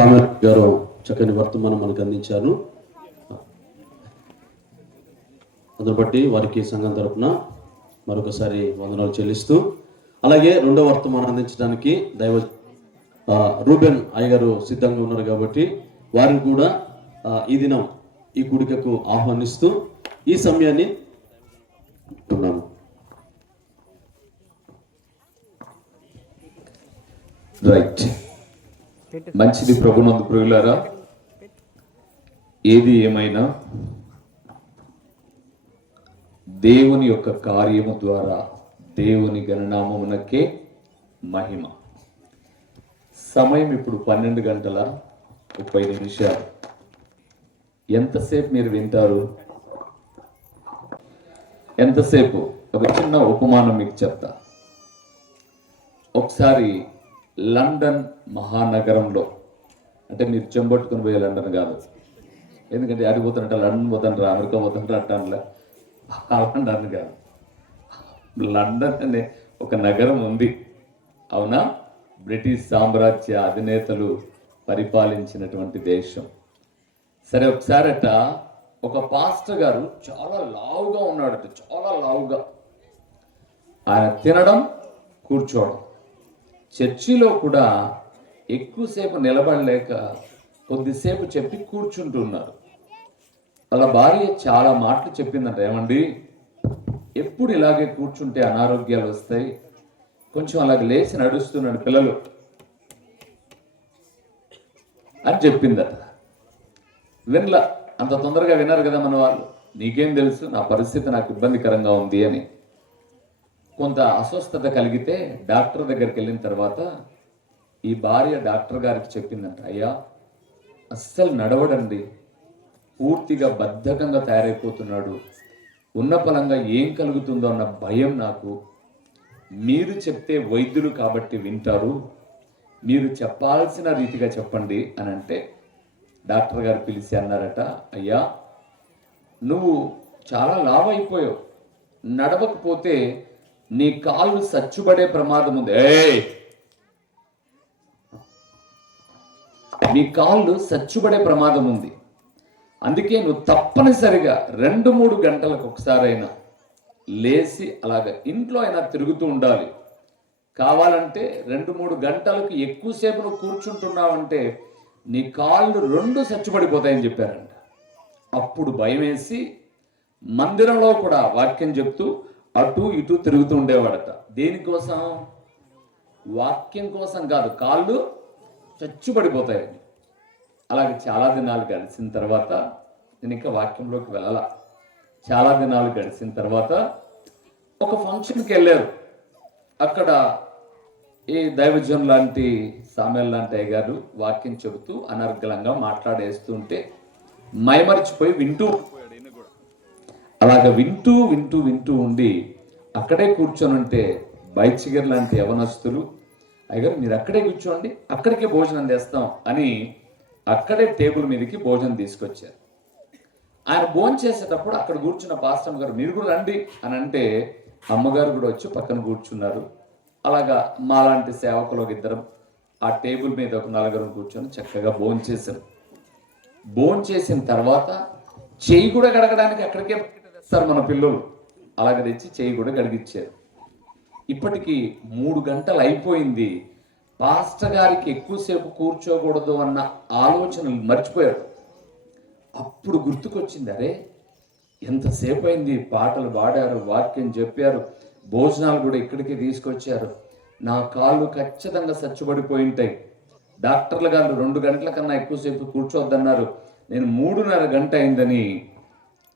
సామెత గారు చక్కని వర్తమానం మనకు అందించారు. అందును బట్టి వారికి సంఘం తరపున మరొకసారి వందనాలు చెల్లిస్తూ, అలాగే రెండో వర్తమానం అందించడానికి దైవ రూబెన్ అయ్యగారు సిద్ధంగా ఉన్నారు కాబట్టి వారిని కూడా ఈ దినం ఈ కూడికకు ఆహ్వానిస్తూ ఈ సమయాన్ని ఉన్నాము. రైట్, మంచిది. ప్రభునందు ప్రియులారా, ఏది ఏమైనా దేవుని యొక్క కార్యము ద్వారా దేవుని గణనామమునకే మహిమ. సమయం ఇప్పుడు 12:30. ఎంతసేపు మీరు వింటారు? ఎంతసేపు? ఒక చిన్న ఉపమానం మీకు చెప్తా. ఒకసారి లండన్ మహానగరంలో, అంటే మీరు చెంబొట్టుకుని పోయే లండన్ కాదు, ఎందుకంటే అడిగిపోతున్నట్టు లండన్ పోతాంటారా, అమెరికా పోతాంటారా అంటానులే, లండన్ కాదు. లండన్ అనే ఒక నగరం ఉంది, అవునా? బ్రిటిష్ సామ్రాజ్య అధినేతలు పరిపాలించినటువంటి దేశం. సరే, ఒకసారట ఒక పాస్టర్ గారు చాలా లావుగా ఉన్నాడట, చాలా లావుగా. ఆయన తినడం, కూర్చోవడం, చర్చిలో కూడా ఎక్కువసేపు నిలబడలేక కొద్దిసేపు చెప్పి కూర్చుంటున్నారు. వాళ్ళ భార్య చాలా మాటలు చెప్పిందంట. ఏమండి, ఎప్పుడు ఇలాగే కూర్చుంటే అనారోగ్యాలు వస్తాయి, కొంచెం అలాగే లేచి నడుస్తున్నాడు పిల్లలు అని చెప్పిందట. వినలా, అంత తొందరగా విన్నారు కదా మన వాళ్ళు. నీకేం తెలుసు, నా పరిస్థితి నాకు ఇబ్బందికరంగా ఉంది అని. కొంత అస్వస్థత కలిగితే డాక్టర్ దగ్గరికి వెళ్ళిన తర్వాత ఈ భార్య డాక్టర్ గారికి చెప్పిందంట, అయ్యా అస్సలు నడవడండి, పూర్తిగా బద్ధకంగా తయారైపోతున్నాడు, ఉన్న ఫలంగా ఏం కలుగుతుందో అన్న భయం నాకు. మీరు చెప్తే వైద్యులు కాబట్టి వింటారు, మీరు చెప్పాల్సిన రీతిగా చెప్పండి అని అంటే డాక్టర్ గారు పిలిచి అన్నారట, అయ్యా నువ్వు చాలా లావు అయిపోయావు, నడవకపోతే నీ కాళ్ళు సచ్చుబడే ప్రమాదం ఉంది. నీ కాళ్ళు సచ్చుబడే ప్రమాదం ఉంది. అందుకే నువ్వు తప్పనిసరిగా 2-3 గంటలకు ఒకసారైనా లేచి అలాగ ఇంట్లో అయినా తిరుగుతూ ఉండాలి. కావాలంటే 2-3 గంటలకు ఎక్కువసేపు నువ్వు కూర్చుంటున్నావంటే నీ కాళ్ళు 2 సచ్చుబడిపోతాయని చెప్పారంట. అప్పుడు భయం వేసి మందిరంలో కూడా వాక్యం చెప్తూ అటు ఇటు తిరుగుతూ ఉండేవాడట. దేనికోసం? వాక్యం కోసం కాదు, కాళ్ళు చచ్చుబడిపోతాయని. అలాగే చాలా దినాలు గడిచిన తర్వాత, నేను ఇంకా వాక్యంలోకి వెళ్ళాల, చాలా దినాలు గడిచిన తర్వాత ఒక ఫంక్షన్కి వెళ్ళారు. అక్కడ ఈ దైవజన్ లాంటి సామెల్ లాంటి అయ్యగారు వాక్యం చెబుతూ అనర్గళంగా మాట్లాడేస్తుంటే మైమరిచిపోయి వింటూ, అలాగ వింటూ వింటూ వింటూ ఉండి అక్కడే కూర్చొని ఉంటే బైచిగర్ లాంటి యవనస్తులు, అయ్యగారు మీరు అక్కడే కూర్చోండి, అక్కడికే భోజనం చేస్తాం అని అక్కడే టేబుల్ మీదకి భోజనం తీసుకొచ్చారు. ఆయన భోజనం చేసేటప్పుడు అక్కడ కూర్చున్న పాస్టర్ గారు మీరు కూడా రండి అని అంటే అమ్మగారు కూడా వచ్చి పక్కన కూర్చున్నారు. అలాగా మాలాంటి సేవకులు ఇద్దరం ఆ టేబుల్ మీద ఒక 4 కూర్చొని చక్కగా భోజనం చేశారు. భోజనం చేసిన తర్వాత చెయ్యి కూడా గడగడానికి అక్కడికే తెస్తారు మన పిల్లలు. అలాగే తెచ్చి చెయ్యి కూడా గడిగిచ్చారు. ఇప్పటికి 3 గంటలు అయిపోయింది. పాస్టర్ గారికి ఎక్కువసేపు కూర్చోకూడదు అన్న ఆలోచనలు మర్చిపోయాడు. అప్పుడు గుర్తుకొచ్చింది, అరే ఎంతసేపు అయింది, పాటలు పాడారు, వాక్యం చెప్పారు, భోజనాలు కూడా ఇక్కడికి తీసుకొచ్చారు, నా కాళ్ళు ఖచ్చితంగా సచ్చుబడిపోయి ఉంటాయి. డాక్టర్లు గారు 2 గంటల కన్నా ఎక్కువసేపు కూర్చోవద్దన్నారు, నేను 3:30 గంట అయిందని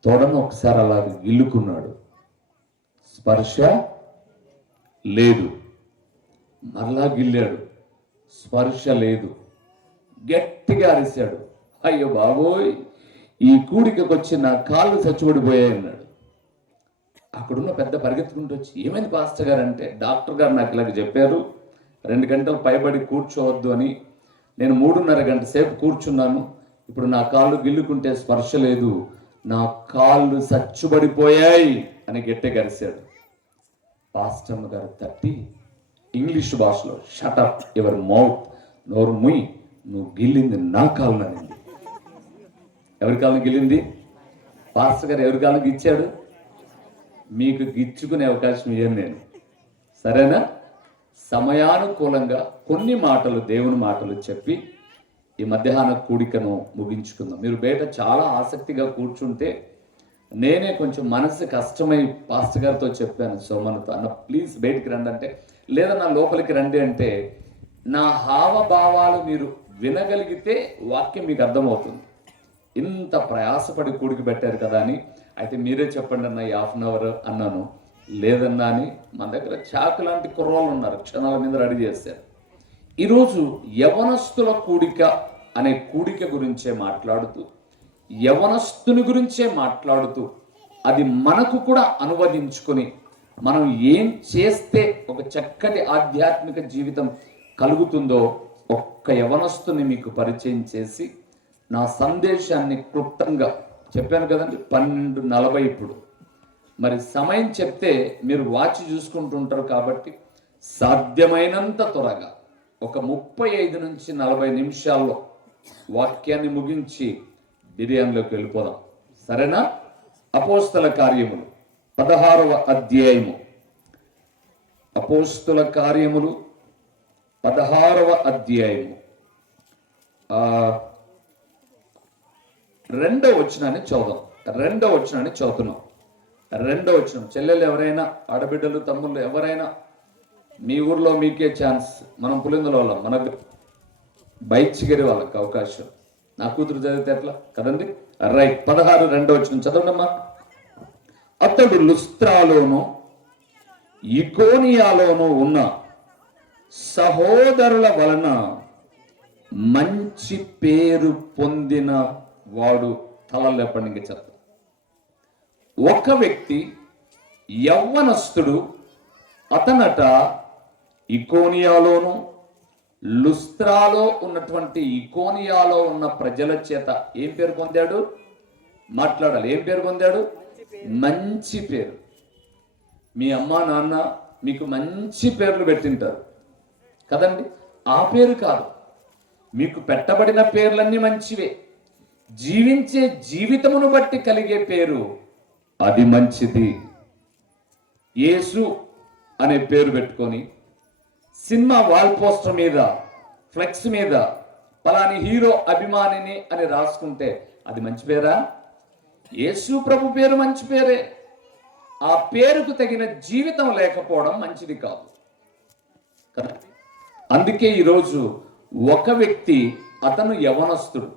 తొడను ఒకసారి అలా గిల్లుకున్నాడు. స్పర్శ లేదు. మరలా గిల్లాడు, స్పర్శ లేదు. గట్టిగా అరిశాడు, అయ్యో బాబోయ్ ఈ కూడికకు వచ్చి నా కాళ్ళు చచ్చుబడిపోయాయి అన్నాడు. అక్కడున్న పెద్ద పరిగెత్తుకుంటూ వచ్చి ఏమైంది పాస్టర్ గారు అంటే, డాక్టర్ గారు నాకు ఇలాగ చెప్పారు 2 గంటలు పైబడి కూర్చోవద్దు అని, నేను 3:30 గంట సేపు కూర్చున్నాను, ఇప్పుడు నా కాళ్ళు గిల్లుకుంటే స్పర్శ లేదు, నా కాళ్ళు చచ్చుబడిపోయాయి అని గట్టిగా అరిశాడు. పాస్టర్ గారు తట్టి ఇంగ్లీష్ భాషలో షటప్ యువర్ మౌత్, నోరు ముయ్, నువ్వు గిల్లింది నా కాలునని. ఎవరి కాలం గిల్లింది? పాస్టర్ గారు ఎవరి కాలం గిచ్చాడు? మీకు గిచ్చుకునే అవకాశం ఇయ్యను నేను, సరేనా? సమయానుకూలంగా కొన్ని మాటలు, దేవుని మాటలు చెప్పి ఈ మధ్యాహ్న కూడికను ముగించుకుందాం. మీరు బయట చాలా ఆసక్తిగా కూర్చుంటే నేనే కొంచెం మనసు కష్టమై పాస్టర్ గారితో చెప్పాను, సోమన్తో, అన్న ప్లీజ్ బయటికి రండి అంటే, లేదా నా లోపలికి రండి అంటే, నా హావభావాలు మీరు వినగలిగితే వాక్యం మీకు అర్థమవుతుంది. ఇంత ప్రయాసపడి కూడికి పెట్టారు కదా అని, అయితే మీరే చెప్పండి అన్న 1/2 అవర్ అన్నాను. లేదన్నా అని మన దగ్గర చాకు లాంటి కుర్రోళ్ళు ఉన్నారు, క్షణాల మీద రెడీ చేశారు. ఈరోజు యవనస్తుల కూడిక అనే కూడిక గురించే మాట్లాడుతూ, యవనస్తుని గురించే మాట్లాడుతూ, అది మనకు కూడా అనువదించుకొని మనం ఏం చేస్తే ఒక చక్కటి ఆధ్యాత్మిక జీవితం కలుగుతుందో ఒక్క యవనస్తుని మీకు పరిచయం చేసి నా సందేశాన్ని క్లుప్తంగా చెప్పాను కదండి. 12:40 ఇప్పుడు. మరి సమయం చెప్తే మీరు వాచ్ చూసుకుంటుంటారు కాబట్టి సాధ్యమైనంత త్వరగా ఒక 35 నుంచి 40 నిమిషాల్లో వాక్యాన్ని ముగించి బిర్యానీలోకి వెళ్ళిపోదాం, సరేనా? అపోస్తల కార్యములు 16వ అధ్యాయము. అపోస్తల కార్యములు 16వ అధ్యాయము 2వ వచనాన్ని చదువుదాం. 2వ వచనాన్ని చదువుతున్నాం. 2వ వచనం. చెల్లెలు ఎవరైనా, ఆడబిడ్డలు, తమ్ముళ్ళు ఎవరైనా, మీ ఊర్లో మీకే ఛాన్స్. మనం పులిందుల వాళ్ళం, మనకు బైచిగిరి వాళ్ళకి అవకాశం. నా కూతురు చదివితే ఎట్లా కదండి? రైట్. 16 2వ వచనం చదవండమ్మా. అతడు లుస్త్రాలోను ఇకోనియాలోను ఉన్న సహోదరుల వలన మంచి పేరు పొందిన వాడు. తలలు లేపండి చెప్తా. ఒక వ్యక్తి యవ్వనస్తుడు, అతనట ఇకోనియాలోను లుస్త్రాలో ఉన్నటువంటి ఇకోనియాలో ఉన్న ప్రజల చేత ఏం పేరు పొందాడు? మాట్లాడాలి. ఏం పేరు పొందాడు? మంచి పేరు. మీ అమ్మా నాన్న మీకు మంచి పేర్లు పెట్టింటారు కదండి. ఆ పేరు కాదు, మీకు పెట్టబడిన పేర్లన్నీ మంచివే. జీవించే జీవితమును బట్టి కలిగే పేరు అది మంచిది. యేసు అనే పేరు పెట్టుకొని సినిమా వాల్ పోస్టర్ మీద, ఫ్లెక్స్ మీద పలాని హీరో అభిమానిని అని రాసుకుంటే అది మంచి పేరా? యేసు ప్రభు పేరు మంచి పేరే. ఆ పేరుకు తగిన జీవితం లేకపోవడం మంచిది కాదు. అందుకే ఈరోజు ఒక వ్యక్తి, అతను యవనస్తుడు,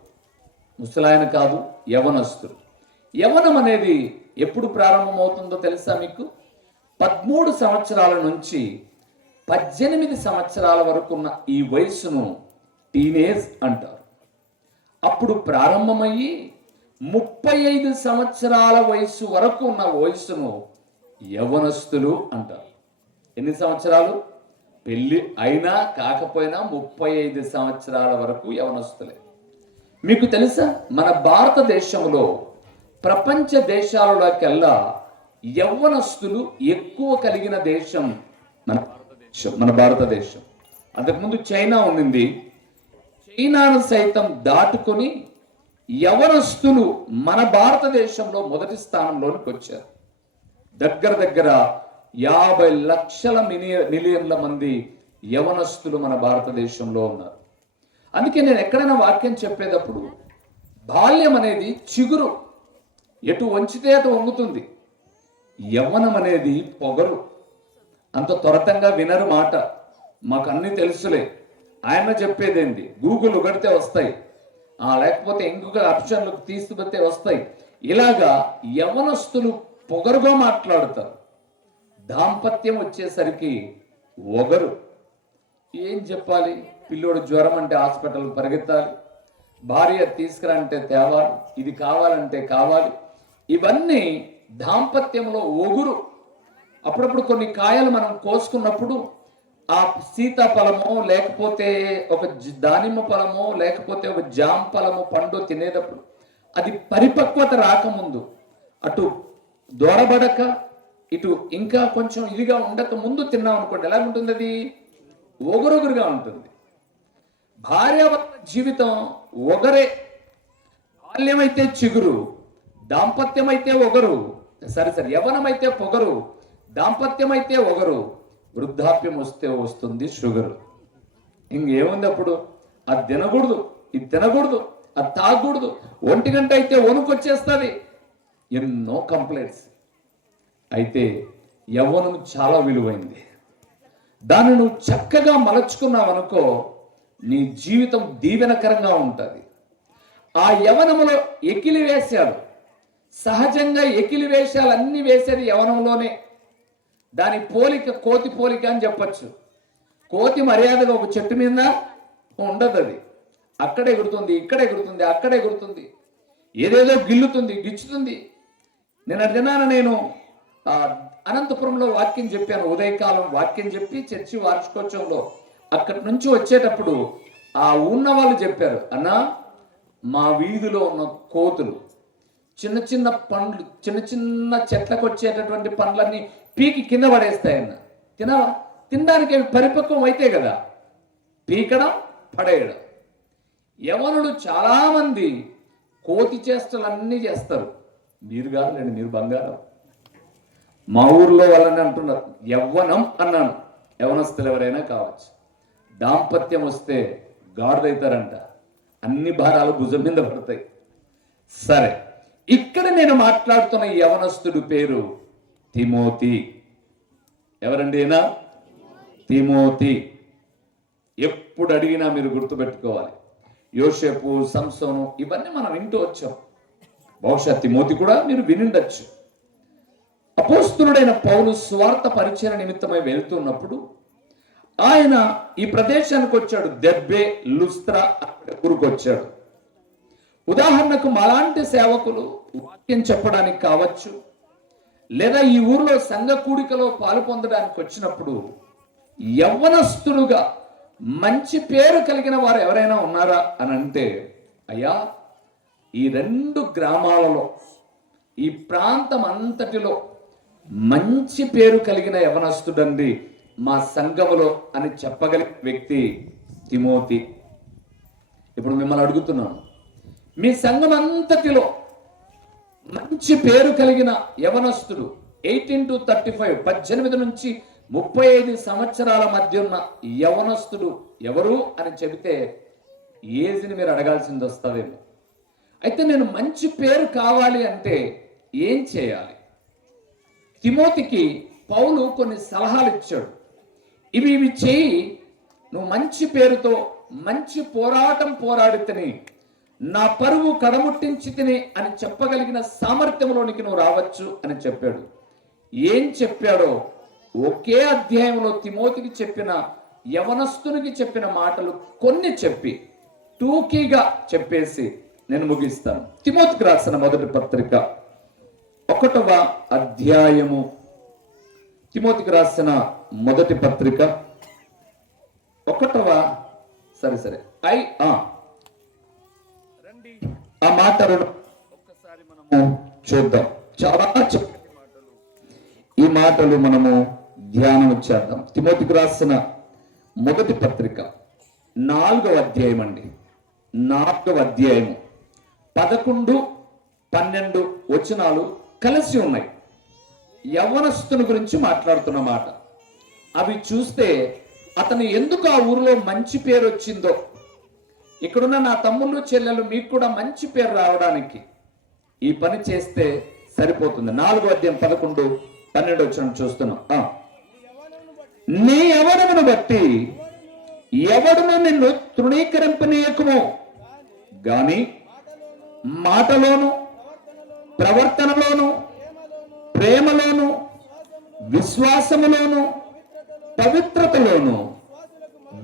ముసలాయన కాదు, యవనస్తుడు. యవనం అనేది ఎప్పుడు ప్రారంభమవుతుందో తెలుసా మీకు? 13 సంవత్సరాల నుంచి 18 సంవత్సరాల వరకు ఉన్న ఈ వయసును టీనేజ్ అంటారు. అప్పుడు ప్రారంభమయ్యి 35 సంవత్సరాల వయసు వరకు ఉన్న వయసును యవనస్తులు అంటారు. ఎన్ని సంవత్సరాలు? పెళ్లి అయినా కాకపోయినా 35 సంవత్సరాల వరకు యవనస్తులే. మీకు తెలుసా, మన భారతదేశంలో ప్రపంచ దేశాలలోకెల్లా యవ్వనస్తులు ఎక్కువ కలిగిన దేశం మన భారతదేశం. అంతకుముందు చైనా ఉన్నింది. చైనాను సైతం దాటుకొని యవనస్తులు మన భారతదేశంలో మొదటి స్థానంలోనికి వచ్చారు. దగ్గర 50 లక్షల మిలియన్ల మంది యవనస్తులు మన భారతదేశంలో ఉన్నారు. అందుకే నేను ఎక్కడైనా వాక్యం చెప్పేటప్పుడు, బాల్యం అనేది చిగురు, ఎటు వంచితే అటు వంగుతుంది. యవ్వనం అనేది పొగరు. అంత త్వరతంగా వినరు మాట. మాకు అన్ని తెలుసులే, ఆయన చెప్పేదేంది, గూగుల్ కొడితే వస్తాయి, లేకపోతే ఇంకొక ఆప్షన్లు తీసుకుపోతే వస్తాయి. ఇలాగా యవనస్తులు పొగరుగా మాట్లాడుతారు. దాంపత్యం వచ్చేసరికి ఒగరు. ఏం చెప్పాలి? పిల్లోడు జ్వరం అంటే హాస్పిటల్ పరిగెత్తాలి, భార్య తీసుకురా అంటే తేవాలి, ఇది కావాలంటే కావాలి. ఇవన్నీ దాంపత్యంలో ఒగురు. అప్పుడప్పుడు కొన్ని కాయలు మనం కోసుకున్నప్పుడు ఆ సీతాఫలమో, లేకపోతే ఒక దానిమ్మ ఫలమో, లేకపోతే ఒక జామ ఫలమో పండు తినేటప్పుడు అది పరిపక్వత రాకముందు, అటు దూరబడక ఇటు ఇంకా కొంచెం ఇదిగా ఉండక ముందు తిన్నాం అనుకోండి, ఎలా ఉంటుంది? అది ఒగురొగురుగా ఉంటుంది. భార్యాభర్త జీవితం ఒకరే. బాల్యమైతే చిగురు, దాంపత్యమైతే ఒకరు, యవ్వనమైతే పొగరు, దాంపత్యమైతే ఒకరు, వృద్ధాప్యం వస్తే వస్తుంది షుగర్. ఇంకేముంది అప్పుడు? అది తినకూడదు, ఇది తినకూడదు, అది తాగకూడదు, 1 గంట అయితే వణుకొచ్చేస్తుంది, ఎన్నో కంప్లైంట్స్. అయితే యవ్వనం చాలా విలువైంది. దాన్ని నువ్వు చక్కగా మలచుకున్నావు అనుకో, నీ జీవితం దీవెనకరంగా ఉంటుంది. ఆ యవనములో ఎకిలి వేశాడు, సహజంగా ఎకిలి వేషాలు అన్ని వేసేది యవనంలోనే. దాని పోలిక కోతి పోలిక అని చెప్పచ్చు. కోతి మర్యాదగా ఒక చెట్టు మీద ఉండదు, అది అక్కడే ఎగురుతుంది, ఇక్కడ ఎగురుతుంది, అక్కడ ఎగురుతుంది, ఏదేదో గిల్లుతుంది, గిచ్చుతుంది. నేను అనంతపురంలో వాక్యం చెప్పాను, ఉదయకాలం వాక్యం చెప్పి చర్చి వార్షికోత్సవంలో అక్కడి నుంచి వచ్చేటప్పుడు ఆ ఉన్న వాళ్ళు చెప్పారు, అన్నా మా వీధిలో ఉన్న కోతులు చిన్న చిన్న పండ్లు, చిన్న చిన్న చెట్లకు వచ్చేటటువంటి పండ్లన్నీ పీకి కింద పడేస్తాయన్న. తినడానికి పరిపక్వం అయితే కదా, పీకడం పడేయడం. యవనులు చాలా మంది కోతి చేష్టలన్నీ చేస్తారు. మీరు కాదులేండి, మీరు బంగారం. మా ఊర్లో వాళ్ళని అంటున్నారు, యవ్వనం అన్నాను, యవనస్తులు ఎవరైనా కావచ్చు. దాంపత్యం వస్తే గాడిదవుతారంట, అన్ని భారాలు భుజం మీద పడతాయి. సరే, ఇక్కడ నేను మాట్లాడుతున్న యవనస్తుడు పేరు తిమోతి. ఎవరండి ఈయన? తిమోతి. ఎప్పుడు అడిగినా మీరు గుర్తుపెట్టుకోవాలి, యోసేపు, సంసోను ఇవన్నీ మనం వింటూ వచ్చాం. బహుశా తిమోతి కూడా మీరు వినిండొచ్చు. అపోస్తలుడైన పౌలు స్వార్థ పరిచయ నిమిత్తమై వెళ్తున్నప్పుడు ఆయన ఈ ప్రదేశానికి వచ్చాడు. దెర్బే, లుస్త్రా ఊరికి వచ్చాడు. ఉదాహరణకు మాలాంటి సేవకులు వాక్యం చెప్పడానికి కావచ్చు, లేదా ఈ ఊర్లో సంఘ కూడికలో పాలు పొందడానికి వచ్చినప్పుడు యవ్వనస్తులుగా మంచి పేరు కలిగిన వారు ఎవరైనా ఉన్నారా అని అంటే, అయ్యా ఈ 2 గ్రామాలలో, ఈ ప్రాంతం అంతటిలో మంచి పేరు కలిగిన యవనస్తుడండి మా సంఘములో అని చెప్పగలిగిన వ్యక్తి తిమోతి. ఇప్పుడు మిమ్మల్ని అడుగుతున్నాను, మీ సంఘం అంతటిలో మంచి పేరు కలిగిన యవనస్తుడు 18 to 35, 18 నుంచి 35 సంవత్సరాల మధ్య ఉన్న యవనస్తుడు ఎవరు అని చెబితే ఏజ్ని మీరు అడగాల్సింది వస్తుందేమో. అయితే నేను మంచి పేరు కావాలి అంటే ఏం చేయాలి? తిమోతికి పౌలు కొన్ని సలహాలు ఇచ్చాడు. ఇవి చేయి, నువ్వు మంచి పేరుతో మంచి పోరాటం పోరాడితేనే నా పరువు కడముట్టించి తిని అని చెప్పగలిగిన సామర్థ్యంలోనికి నువ్వు రావచ్చు అని చెప్పాడు. ఏం చెప్పాడో ఒకే అధ్యాయంలో తిమోతికి చెప్పిన, యవనస్తునికి చెప్పిన మాటలు కొన్ని చెప్పి టూకీగా చెప్పేసి నేను ముగిస్తాను. తిమోతికి రాసిన మొదటి పత్రిక 1వ అధ్యాయము, తిమోతికి రాసిన మొదటి పత్రిక 1వ ఆ మాటలను ఒక్కసారి మనము చూద్దాం. చాలా చక్కటి మాటలు, ఈ మాటలు మనము ధ్యానం చేద్దాం. తిమోతికి రాసిన మొదటి పత్రిక 4వ అధ్యాయం అండి, 4వ అధ్యాయము 11, 12 వచనాలు కలిసి ఉన్నాయి. యవ్వనస్తుని గురించి మాట్లాడుతున్న మాట. అవి చూస్తే అతను ఎందుకు ఆ ఊరిలో మంచి పేరు వచ్చిందో, ఇక్కడున్న నా తమ్ముళ్ళు చెల్లెలు మీకు కూడా మంచి పేరు రావడానికి ఈ పని చేస్తే సరిపోతుంది. 4వ అధ్యాయం 11, 12 వచనం చూస్తున్నాం. నీ యవ్వనమును బట్టి ఎవడును నిన్ను తృణీకరింపనీయకుము గాని మాటలోను, ప్రవర్తనలోను, ప్రేమలోను, విశ్వాసములోను, పవిత్రతలోను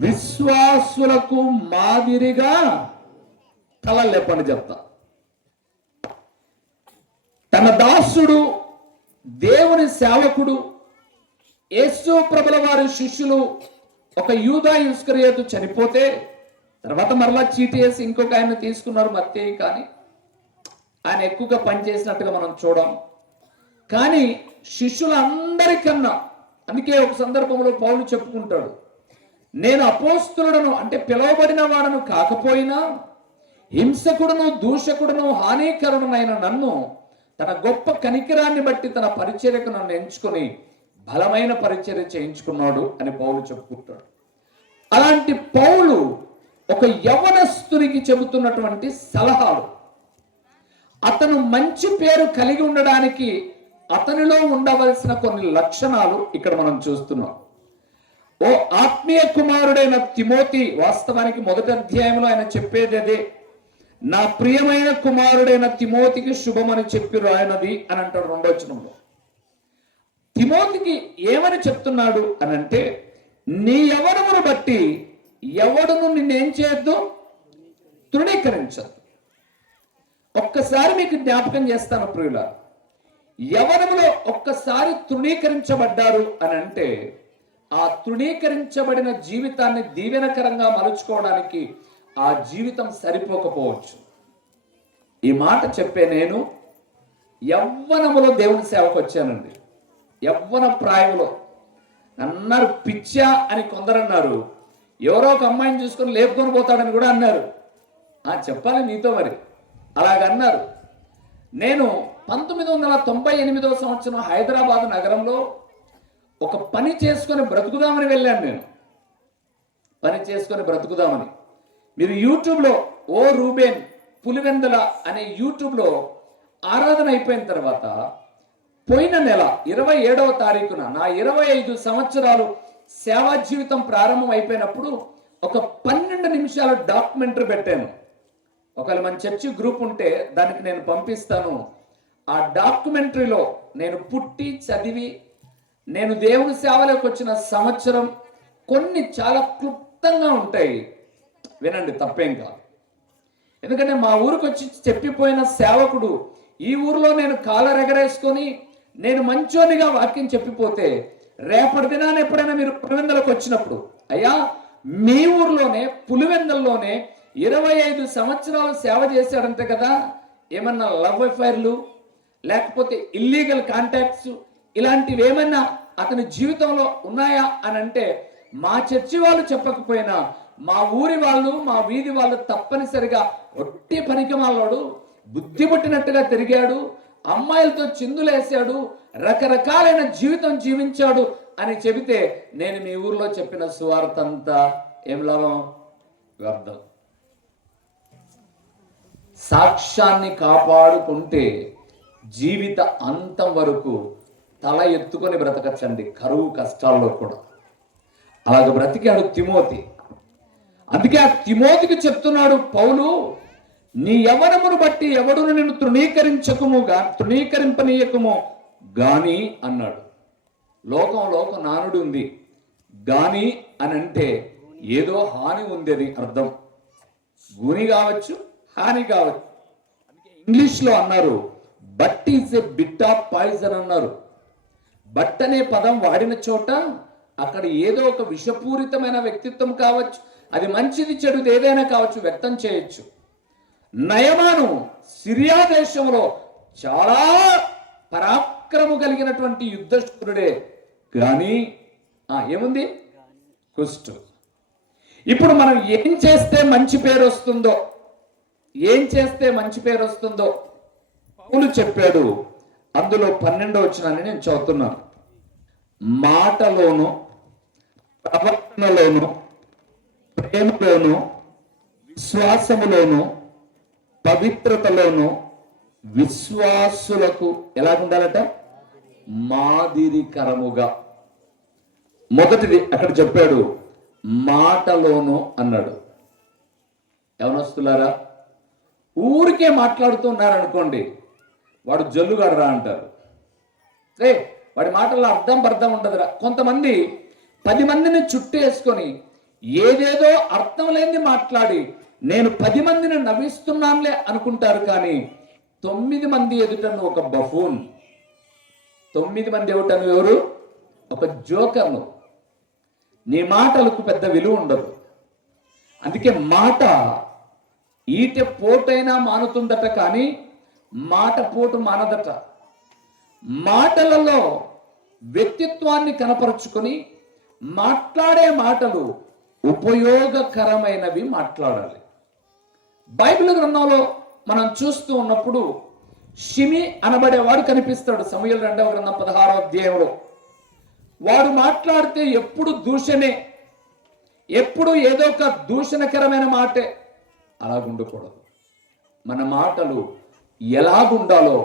విశ్వాసులకు మాదిరిగా తలలేపని చెప్తా. తన దాసుడు, దేవుని సేవకుడు, యేసు ప్రభుల వారి శిష్యులు ఒక యూదా ఇస్కరియోతు చనిపోతే తర్వాత మరలా చీటీ వేసి ఇంకొక ఆయన తీసుకున్నారు మత్తయి. కానీ ఆయన ఎక్కువగా పనిచేసినట్టుగా మనం చూడం. కానీ శిష్యులందరికన్నా, అందుకే ఒక సందర్భంలో పౌలు చెప్పుకుంటాడు, నేను అపోస్తులుడను అంటే పిలువబడిన వాడను కాకపోయినా హింసకుడును దూషకుడును హానికరుడునైన నన్ను తన గొప్ప కనికరాన్ని బట్టి తన పరిచర్యకు నన్ను ఎంచుకొని బలమైన పరిచర్య చేయించుకున్నాడు అని పౌలు చెప్పుకుంటాడు. అలాంటి పౌలు ఒక యవనస్తునికి చెబుతున్నటువంటి సలహాలు, అతను మంచి పేరు కలిగి ఉండడానికి అతనిలో ఉండవలసిన కొన్ని లక్షణాలు ఇక్కడ మనం చూస్తున్నాం. ఓ ఆత్మీయ కుమారుడైన తిమోతి, వాస్తవానికి మొదటి అధ్యాయంలో ఆయన చెప్పేది అదే, నా ప్రియమైన కుమారుడైన తిమోతికి శుభమని చెప్పి రాయనది అని అంటాడు 2వ వచనంలో. తిమోతికి ఏమని చెప్తున్నాడు అని అంటే, నీ యవ్వనమును బట్టి ఎవడును నిన్నేం చేయొద్దు, తృణీకరించద్దు. ఒక్కసారి మీకు జ్ఞాపకం చేస్తాను ప్రియుల, యవ్వనములో ఒక్కసారి తృణీకరించబడ్డారు అని అంటే ఆ తృణీకరించబడిన జీవితాన్ని దీవెనకరంగా మలుచుకోవడానికి ఆ జీవితం సరిపోకపోవచ్చు. ఈ మాట చెప్పే నేను యవ్వనములో దేవుని సేవకు వచ్చానండి. యవ్వన ప్రాయంలో అన్నారు పిచ్చా అని కొందరు అన్నారు, ఎవరో ఒక అమ్మాయిని చూసుకొని లేపుకొని పోతాడని కూడా అన్నారు. చెప్పాలి మీతో మరి, అలాగన్నారు. నేను 1998వ సంవత్సరం హైదరాబాద్ నగరంలో ఒక పని చేసుకొని బ్రతుకుదామని వెళ్ళాను. నేను పని చేసుకొని బ్రతుకుదామని, మీరు యూట్యూబ్లో ఓ రూబేన్ పులివెందుల అనే యూట్యూబ్లో ఆరాధన అయిపోయిన తర్వాత పోయిన నెల 27వ తారీఖున నా 25 సంవత్సరాలు సేవా జీవితం ప్రారంభం అయిపోయినప్పుడు ఒక 12 నిమిషాల డాక్యుమెంటరీ పెట్టాను. ఒకవేళ మన చర్చి గ్రూప్ ఉంటే దానికి నేను పంపిస్తాను. ఆ డాక్యుమెంటరీలో నేను పుట్టి చదివి నేను దేవుని సేవలోకి వచ్చిన సంవత్సరం కొన్ని చాలా క్లుప్తంగా ఉంటాయి. వినండి, తప్పేం కాదు. ఎందుకంటే మా ఊరికి వచ్చి చెప్పిపోయిన సేవకుడు ఈ ఊరిలో నేను కాలర్ ఎగరేసుకొని నేను మంచోనిగా వాక్యం చెప్పిపోతే రేపటి దినాన్ని ఎప్పుడైనా మీరు పులివెందులకు వచ్చినప్పుడు, అయ్యా మీ ఊర్లోనే పులివెందుల్లోనే 25 సంవత్సరాలు సేవ చేశాడంతే కదా, ఏమన్నా లవ్ అఫైర్లు లేకపోతే ఇల్లీగల్ కాంటాక్ట్స్ ఇలాంటివి ఏమన్నా అతని జీవితంలో ఉన్నాయా అని అంటే మా చర్చి వాళ్ళు చెప్పకపోయినా మా ఊరి వాళ్ళు మా వీధి వాళ్ళు తప్పనిసరిగా ఒట్టి పనికి మాలోడు, బుద్ధి పుట్టినట్టుగా తిరిగాడు, అమ్మాయిలతో చిందులేసాడు, రకరకాలైన జీవితం జీవించాడు అని చెబితే నేను మీ ఊర్లో చెప్పిన సువార్త అంతా ఏం లాభం, వ్యర్థం. సాక్ష్యాన్ని కాపాడుకుంటే జీవిత అంతం వరకు తల ఎత్తుకొని బ్రతకచ్చండి, కరువు కష్టాల్లో కూడా. అలాగ బ్రతికాడు తిమోతి. అందుకే ఆ తిమోతికి చెప్తున్నాడు పౌలు, నీ యవ్వనమును బట్టి ఎవడును నిన్ను తృణీకరింపనీయకము గాని అన్నాడు. లోకం నానుడు ఉంది. గాని అని అంటే ఏదో హాని ఉంది అని అర్థం. గుని కావచ్చు, హాని కావచ్చు. ఇంగ్లీష్లో అన్నారు but is a bit of poison అన్నారు. బట్ అనే పదం వాడిన చోట అక్కడ ఏదో ఒక విషపూరితమైన వ్యక్తిత్వం కావచ్చు, అది మంచిది చెడుది ఏదైనా కావచ్చు, వ్యక్తం చేయొచ్చు. నయమాను సిరియా దేశంలో చాలా పరాక్రము కలిగినటువంటి యుద్ధశూరుడే, కానీ ఏముంది, కుష్టు. ఇప్పుడు మనం ఏం చేస్తే మంచి పేరు వస్తుందో, పౌలు చెప్పాడు. అందులో 12వ వచనాన్ని నేను చదువుతున్నాను. మాటలోను ప్రవర్తనలోను ప్రేమలోను విశ్వాసములోను పవిత్రతలోను విశ్వాసులకు ఎలాగుండాలట, మాదిరికరముగా. మొదటిది అక్కడ చెప్పాడు మాటలోను అన్నాడు. యవనస్తులారా, ఊరికే మాట్లాడుతున్నారు అనుకోండి, వాడు జల్లుగాడరా అంటారు. వాడి మాటల్లో అర్థం ఉండదురా. కొంతమంది 10 మందిని చుట్టేసుకొని ఏదేదో అర్థం లేని మాట్లాడి నేను 10 మందిని నవ్విస్తున్నానులే అనుకుంటారు. కానీ 9 మంది ఎదుటను ఒక బఫూన్, 9 మంది ఎదుటను ఎవరు, ఒక జోకర్ను. నీ మాటలకు పెద్ద విలువ ఉండదు. అందుకే మాట ఈటె పోటైనా మానుతుందట, కానీ మాట పోటు మానదట. మాటలలో వ్యక్తిత్వాన్ని కనపరుచుకొని మాట్లాడే మాటలు ఉపయోగకరమైనవి మాట్లాడాలి. బైబిల్ గ్రంథంలో మనం చూస్తూ ఉన్నప్పుడు షిమి అనబడేవాడు కనిపిస్తాడు. సమూయేలు 2వ గ్రంథం 16వ అధ్యాయంలో. వాడు మాట్లాడితే ఎప్పుడు దూషణే, ఎప్పుడు ఏదో ఒక దూషణకరమైన మాటే. అలాగుండకూడదు. మన మాటలు ఎలాగుండాలో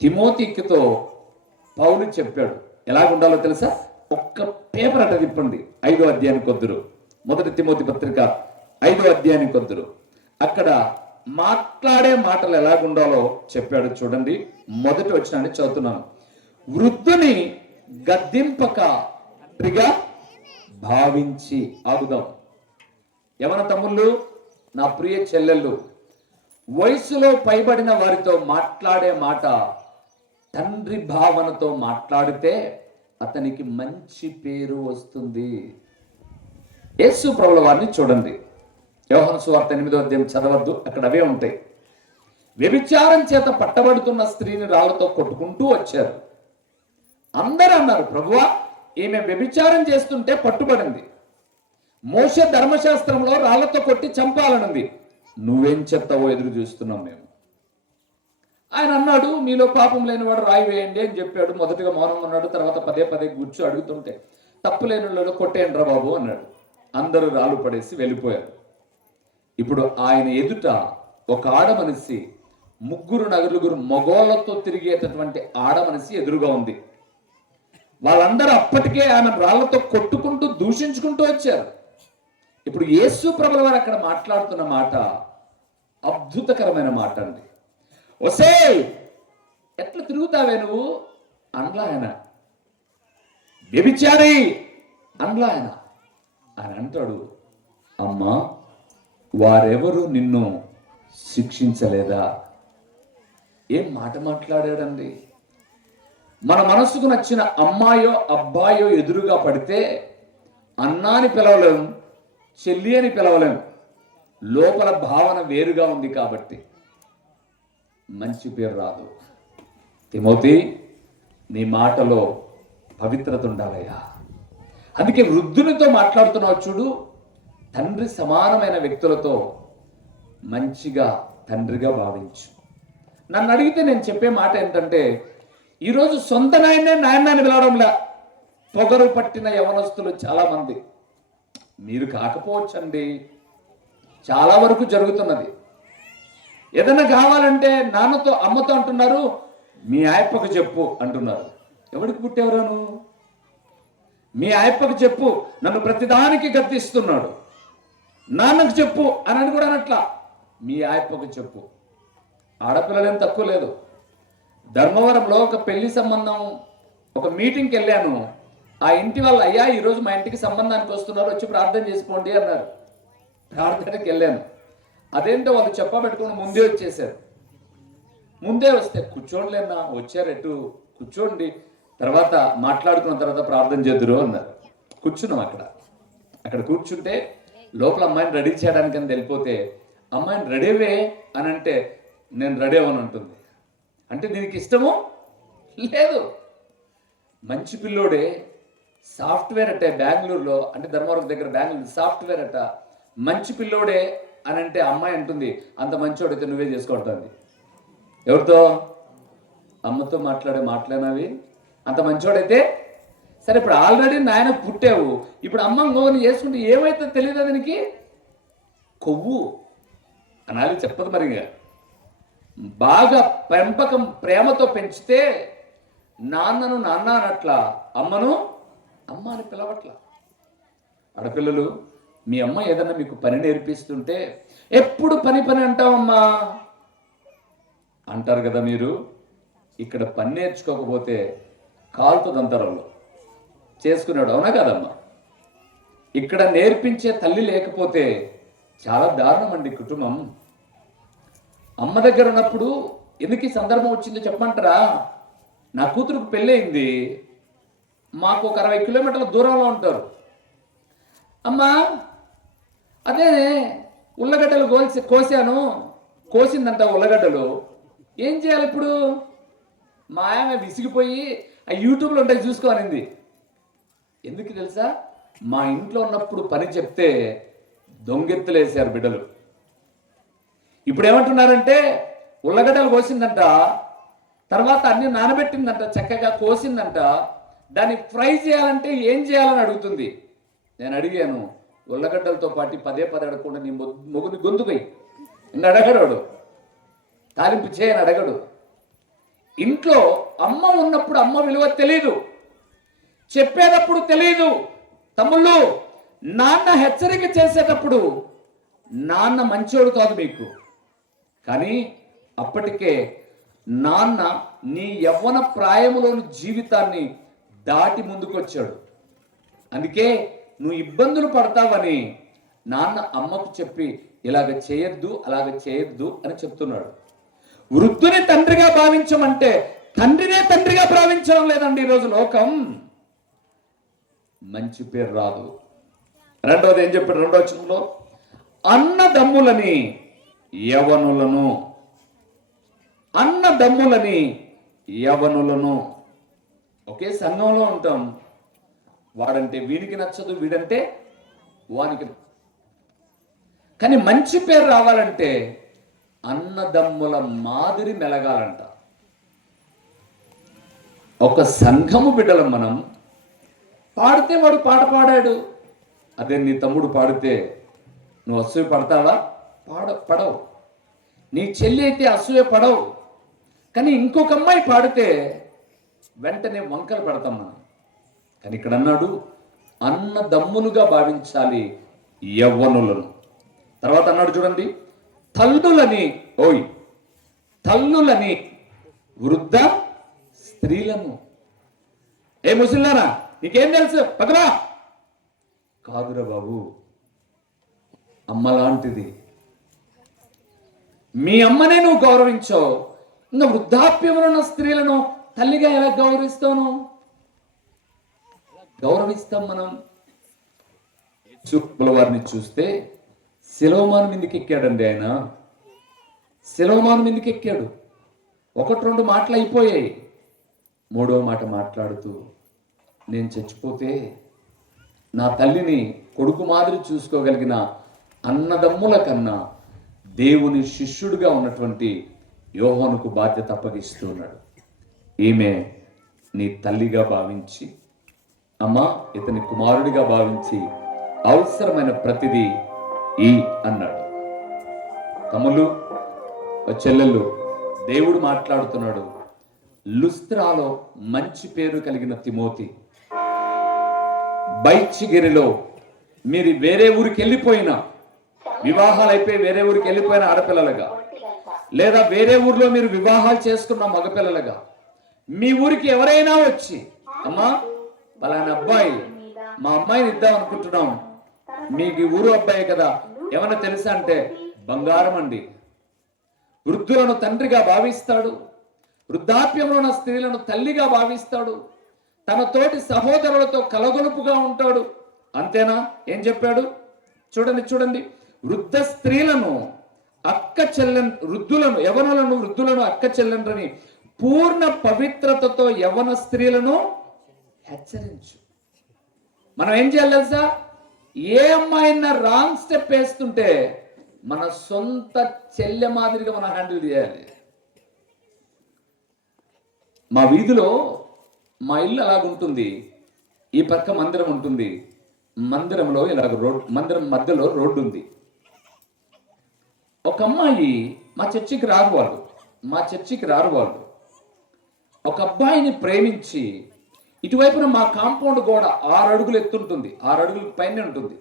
తిమోతితో పౌలు చెప్పాడు. ఎలాగుండాలో తెలుసా? ఒక్క పేపర్ అట తిప్పండి, 5వ అధ్యాయానికి వద్దురు. 1 తిమోతి పత్రిక 5వ అధ్యాయానికి వద్దురు. అక్కడ మాట్లాడే మాటలు ఎలాగుండాలో చెప్పాడు. చూడండి, మొదటి వచనాన్ని చదువుతున్నాను. వృద్ధుని గద్దింపక తండ్రిగా భావించి. ఆగుదాం. యవన తమ్ముళ్ళు, నా ప్రియ చెల్లెళ్ళు, వయసులో పైబడిన వారితో మాట్లాడే మాట తండ్రి భావనతో మాట్లాడితే అతనికి మంచి పేరు వస్తుంది. యేసు ప్రభుల వారిని చూడండి. యోహాను సువార్త 8వ అధ్యాయం చదవద్దు, అక్కడ అవే ఉంటాయి. వ్యభిచారం చేత పట్టబడుతున్న స్త్రీని రాళ్లతో కొట్టుకుంటూ వచ్చారు. అందరూ అన్నారు, ప్రభువా, ఈమె వ్యభిచారం చేస్తుంటే పట్టుబడింది. మోషే ధర్మశాస్త్రంలో రాళ్లతో కొట్టి చంపాలనుంది. నువ్వేం చెప్తావో ఎదురు చూస్తున్నాం మేము. ఆయన అన్నాడు, మీలో పాపం లేనివాడు రాయి వేయండి అని చెప్పాడు. మొదటిగా మౌనం అన్నాడు, తర్వాత పదే పదే కూర్చో అడుగుతుంటే తప్పు లేని వాళ్ళు కొట్టేయండి రా బాబు అన్నాడు. అందరూ రాళ్ళు పడేసి వెళ్ళిపోయారు. ఇప్పుడు ఆయన ఎదుట ఒక ఆడమనిషి, 3 మగోళ్లతో తిరిగేటటువంటి ఆడమనిషి ఎదురుగా ఉంది. వాళ్ళందరూ అప్పటికే ఆమె రాళ్లతో కొట్టుకుంటూ దూషించుకుంటూ వచ్చారు. ఇప్పుడు యేసు ప్రభుల వారు అక్కడ మాట్లాడుతున్న మాట అద్భుతకరమైన మాట అండి. ఒసే, ఎట్లా తిరుగుతావే నువ్వు అనలా ఆయన. వ్యభిచారి అనలా ఆయన. ఆయన అంటాడు, అమ్మా, వారెవరు నిన్ను శిక్షించలేదా? ఏం మాట మాట్లాడాడండి. మన మనసుకు నచ్చిన అమ్మాయో అబ్బాయో ఎదురుగా పడితే అన్నాని పిలవలేం, చెల్లి అని పిలవలేం. లోపల భావన వేరుగా ఉంది కాబట్టి మంచి పేరు రాదు. తిమోతి, నీ మాటలో పవిత్రత ఉండాలయ్యా. అందుకే వృద్ధునితో మాట్లాడుతున్నావు చూడు. తండ్రి సమానమైన వ్యక్తులతో మంచిగా తండ్రిగా భావించు. నన్ను అడిగితే నేను చెప్పే మాట ఏంటంటే, ఈరోజు సొంత నాయన్నే నాయనాన్ని పిలవడంలా పొగరు పట్టిన యవనస్తులు చాలా మంది. మీరు కాకపోవచ్చండి, చాలా వరకు జరుగుతున్నది. ఏదైనా కావాలంటే నాన్నతో అమ్మతో అంటున్నారు, మీ ఆయప్పకు చెప్పు అంటున్నారు. ఎవరికి పుట్టేవరాను? మీ ఆయప్పకు చెప్పు, నన్ను ప్రతిదానికి గద్దిస్తున్నాడు. నాన్నకు చెప్పు అని కూడా అనట్లా, మీ ఆయప్పకు చెప్పు. ఆడపిల్లలేం తక్కువ లేదు. ధర్మవరంలో ఒక పెళ్లి సంబంధం, ఒక మీటింగ్కి వెళ్ళాను. ఆ ఇంటి వాళ్ళు, అయ్యా ఈరోజు మా ఇంటికి సంబంధానికి వస్తున్నారు, వచ్చి ప్రార్థన చేసుకోండి అన్నారు. ప్రార్థనకి వెళ్ళాను. అదేంటో వాళ్ళు చెప్పబెట్టుకుని ముందే వచ్చేసారు. ముందే వస్తే కూర్చోండిలేనా, వచ్చారు, ఎటు కూర్చోండి, తర్వాత మాట్లాడుకున్న తర్వాత ప్రార్థన చేద్దురు అన్నారు. కూర్చున్నాం. అక్కడ కూర్చుంటే లోపల అమ్మాయిని రెడీ చేయడానికి అని వెళ్ళిపోతే, అమ్మాయిని రెడీవే అని అంటే నేను రెడీ అవ్వను అంటుంది. అంటే దీనికి ఇష్టమో లేదు. మంచి పిల్లోడే, సాఫ్ట్వేర్ అట్టే బెంగళూరులో, అంటే ధర్మవరం దగ్గర బెంగళూరు సాఫ్ట్వేర్ అట్ట. మంచి పిల్లోడే అని అంటే అమ్మాయి అంటుంది, అంత మంచోడైతే నువ్వే చేసుకుంటుంది. ఎవరితో? అమ్మతో మాట్లాడినవి. అంత మంచోడైతే సరే. ఇప్పుడు ఆల్రెడీ నాయన పుట్టావు, ఇప్పుడు అమ్మ ఇంకోని చేసుకుంటే ఏమైతే తెలియదు. దానికి కొవ్వు అనాలి, చెప్పదు. మరి బాగా పెంపకం ప్రేమతో పెంచితే నాన్నను నాన్న అనట్లా, అమ్మను అమ్మ అని పిలవట్లా. ఆడపిల్లలు, మీ అమ్మ ఏదన్నా మీకు పని నేర్పిస్తుంటే ఎప్పుడు పని అంటావమ్మా అంటారు కదా మీరు. ఇక్కడ పని నేర్చుకోకపోతే కాలుతుంది అంతరంలో చేసుకున్నాడు, అవునా కదమ్మా? ఇక్కడ నేర్పించే తల్లి లేకపోతే చాలా దారుణం అండి కుటుంబం. అమ్మ దగ్గర ఉన్నప్పుడు ఎందుకు ఈ సందర్భం వచ్చిందో చెప్పమంటారా? నా కూతురుకు పెళ్ళయింది, మాకు ఒక 60 కిలోమీటర్ల దూరంలో ఉంటారు. అమ్మా, అదే ఉల్లగడ్డలు కోసాను, కోసిందంట ఉల్లగడ్డలు, ఏం చేయాలి ఇప్పుడు? మా ఆమె విసిగిపోయి ఆ యూట్యూబ్లో ఉంటాయి చూసుకోనింది. ఎందుకు తెలుసా? మా ఇంట్లో ఉన్నప్పుడు పని చెప్తే దొంగెత్తులేశారు బిడ్డలు. ఇప్పుడు ఏమంటున్నారంటే ఉల్లగడ్డలు కోసిందంట, తర్వాత అన్ని నానబెట్టిందంట, చక్కగా కోసిందంట, దాన్ని ఫ్రై చేయాలంటే ఏం చేయాలని అడుగుతుంది. నేను అడిగాను, ఉల్లగడ్డలతో పాటు పదే అడగకుండా నీ మొగుని గొంతుకై నిన్ను అడగడు, తాలింపు చేయని అడగడు. ఇంట్లో అమ్మ ఉన్నప్పుడు అమ్మ విలువ తెలీదు, చెప్పేటప్పుడు తెలీదు. తమ్ముళ్ళు, నాన్న హెచ్చరిక చేసేటప్పుడు నాన్న మంచోడు కాదు మీకు, కానీ అప్పటికే నాన్న నీ యవ్వన ప్రాయములోని జీవితాన్ని దాటి ముందుకొచ్చాడు. అందుకే నువ్వు ఇబ్బందులు పడతావని నాన్న అమ్మకు చెప్పి ఇలాగ చేయొద్దు, అలాగ చేయొద్దు అని చెప్తున్నాడు. వృద్ధుని తండ్రిగా భావించమంటే తండ్రినే తండ్రిగా భావించడం లేదండి ఈరోజు లోకం. మంచి పేరు రాదు. రెండవది ఏం చెప్పాడు? రెండవ వచనంలో అన్నదమ్ములని యవనులను, అన్నదమ్ములని యవనులను. ఒకే సంఘంలో ఉంటాం, వాడంటే వీడికి నచ్చదు, వీడంటే వానికి. కానీ మంచి పేరు రావాలంటే అన్నదమ్ముల మాదిరి మెలగాలంట. ఒక సంఘము బిడ్డలం మనం. పాడితే వాడు పాట పాడాడు, అదే నీ తమ్ముడు పాడితే నువ్వు అసూయ పడతావా? పడవు. నీ చెల్లి అయితే అసూయ పడవు. కానీ ఇంకొక అమ్మాయి పాడితే వెంటనే వంకలు పెడతాం మనం. కానీ ఇక్కడ అన్నాడు అన్నదమ్ములుగా భావించాలి యవ్వనులను. తర్వాత అన్నాడు చూడండి, తల్లులని, తల్లులని వృద్ధ స్త్రీలను. ఏ ముసలిదానా, నీకేం తెలుసు పక్కనా? కాదురా బాబు, అమ్మ లాంటిది. మీ అమ్మనే నువ్వు గౌరవించావు, ఇంకా వృద్ధాప్యంలో ఉన్న స్త్రీలను తల్లిగా ఎలా గౌరవిస్తాను? గౌరవిస్తాం మనం. యేసు వారిని చూస్తే శిలోమాను మీదకి ఎక్కాడండి ఆయన. శిలోమాను మీదకి ఎక్కాడు. 1-2 మాటలు అయిపోయాయి. 3వ మాట మాట్లాడుతూ, నేను చచ్చిపోతే నా తల్లిని కొడుకు మాదిరి చూసుకోగలిగిన అన్నదమ్ముల కన్నా దేవుని శిష్యుడిగా ఉన్నటువంటి యోహానుకు బాధ్యత అప్పగిస్తున్నాడు. ఈమె నీ తల్లిగా భావించి, అమ్మా ఇతని కుమారుడిగా భావించి అవసరమైన ప్రతిదీ ఈ అన్నాడు. తమ్ముళ్ళు, చెల్లెళ్ళు, దేవుడు మాట్లాడుతున్నాడు. లుస్త్రాలో మంచి పేరు కలిగిన తిమోతి, బైచిగిరిలో మీరు వేరే ఊరికి వెళ్ళిపోయినా, వివాహాలు అయిపోయి వేరే ఊరికి వెళ్ళిపోయిన ఆడపిల్లలుగా, లేదా వేరే ఊర్లో మీరు వివాహాలు చేసుకున్న మగపిల్లలుగా మీ ఊరికి ఎవరైనా వచ్చి, అమ్మా పలానా అబ్బాయి, మా అమ్మాయిని ఇద్దాం అనుకుంటున్నాం, మీకు ఊరు అబ్బాయి కదా, ఏమన్నా తెలుసా అంటే బంగారం అండి. వృద్ధులను తండ్రిగా భావిస్తాడు, వృద్ధాప్యంలో ఉన్న స్త్రీలను తల్లిగా భావిస్తాడు, తన తోటి సహోదరులతో కలగొలుపుగా ఉంటాడు. అంతేనా? ఏం చెప్పాడు చూడండి, వృద్ధ స్త్రీలను అక్క చెల్లెన్, వృద్ధులను, యవనులను వృద్ధులను అక్క చెల్లెండ్రని పూర్ణ పవిత్రతతో యవన స్త్రీలను హెచ్చరించు. మనం ఏం చేయాలి తెలుసా? ఏ అమ్మాయినా రాంగ్ స్టెప్ వేస్తుంటే మన సొంత చెల్లె మాదిరిగా మనం హ్యాండిల్ చేయాలి. మా వీధిలో మా ఇల్లు అలాగుంటుంది, ఈ పక్క మందిరం ఉంటుంది, మందిరంలో ఇలాగ మందిరం మధ్యలో రోడ్డు ఉంది. ఒక అమ్మాయి మా చర్చికి రారు వాళ్ళు ఒక అబ్బాయిని ప్రేమించి, ఇటువైపున మా కాంపౌండ్ గోడ 6 అడుగులు ఎత్తుంటుంది, 6 అడుగుల పైన ఉంటుంది.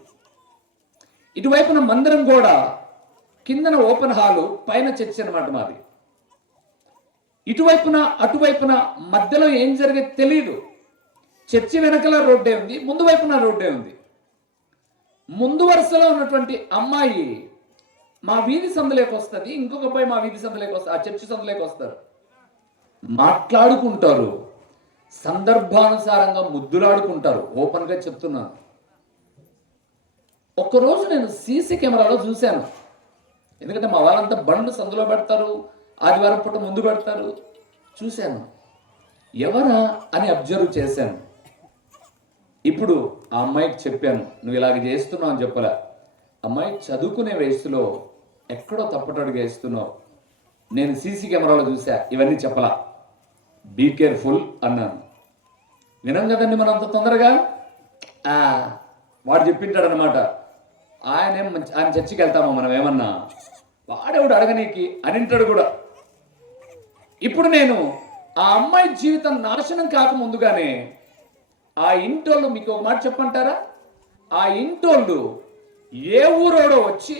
ఇటువైపున మందిరం గోడ, కిందన ఓపెన్ హాలు, పైన చర్చి అన్నమాట మాది. ఇటువైపున అటువైపున మధ్యలో ఏం జరిగేది తెలియదు. చర్చి వెనకల రోడ్డే ఉంది, ముందు వైపున రోడ్డే ఉంది. ముందు వరుసలో ఉన్నటువంటి అమ్మాయి మా వీధి సందులోకి వస్తుంది, ఇంకొక అబ్బాయి మా వీధి సందులోకి వస్తారు, ఆ చర్చి సందులోకి వస్తారు, మాట్లాడుకుంటారు, సందర్భానుసారంగా ముద్దులాడుకుంటారు. ఓపెన్ గా చెప్తున్నాను. ఒక్కరోజు నేను సీసీ కెమెరాలో చూశాను. ఎందుకంటే మా వాళ్ళంతా బండ్లు సందులో పెడతారు, ఆదివారం పూట ముందు పెడతారు. చూశాను, ఎవరా అని అబ్జర్వ్ చేశాను. ఇప్పుడు ఆ అమ్మాయికి చెప్పాను, నువ్వు ఇలాగ చేస్తున్నావు అని చెప్పలే. అమ్మాయి చదువుకునే వయసులో ఎక్కడో తప్పటడుగు వేస్తున్నావు, నేను సీసీ కెమెరాలో చూసా, ఇవన్నీ చెప్పలా. బీ కేర్ఫుల్ అన్నాను. వినం కదండి మనం అంత తొందరగా. వాడు చెప్పింటాడనమాట, ఆయన చర్చికి వెళ్తామో మనం ఏమన్నా, వాడేవాడు అడగనీకి అనింటాడు కూడా. ఇప్పుడు నేను ఆ అమ్మాయి జీవితం నాశనం కాకముందుగానే ఆ ఇంటోళ్ళు, మీకు ఒక మాట చెప్పంటారా, ఆ ఇంటోళ్ళు ఏ ఊరోడో వచ్చి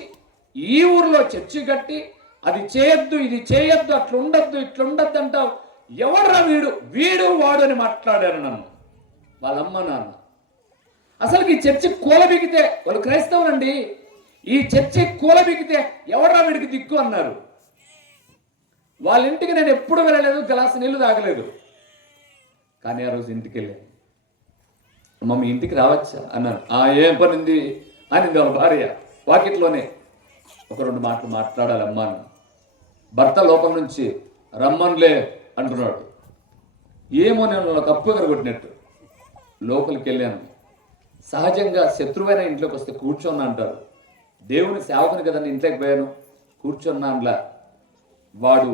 ఈ ఊరిలో చర్చి కట్టి అది చేయొద్దు ఇది చేయొద్దు అట్లా ఉండొద్దు ఇట్లా ఉండొద్దు అంటావు, ఎవడరా వీడు వాడు అని మాట్లాడారు నన్ను వాళ్ళమ్మ నాన్న. అసలుకి ఈ చర్చి కూలబిగితే, వాళ్ళు క్రైస్తవులండి, ఈ చర్చి కూలబిగితే ఎవడరా వీడికి దిక్కు అన్నారు. వాళ్ళ ఇంటికి నేను ఎప్పుడు వెళ్ళలేదు, గ్లాసు నీళ్లు తాగలేదు. కానీ ఆ రోజు ఇంటికి వెళ్ళాను. మమ్మీ ఇంటికి రావచ్చా అన్నాను. ఏం పని ఉంది అనింది వాళ్ళ భార్య. వాకిట్లోనే ఒక 2 మాటలు మాట్లాడాలి అమ్మా అని. భర్త లోపల నుంచి రమ్మన్లే అంటున్నాడు. ఏమో నేను వాళ్ళకి అప్పు ఎగరగొట్టినట్టు లోపలికి వెళ్ళాను. సహజంగా శత్రువైన ఇంట్లోకి వస్తే కూర్చొన్నా అంటారు. దేవుని సేవకుని కదండి, ఇంట్లోకి పోయాను, కూర్చొన్నానులా. వాడు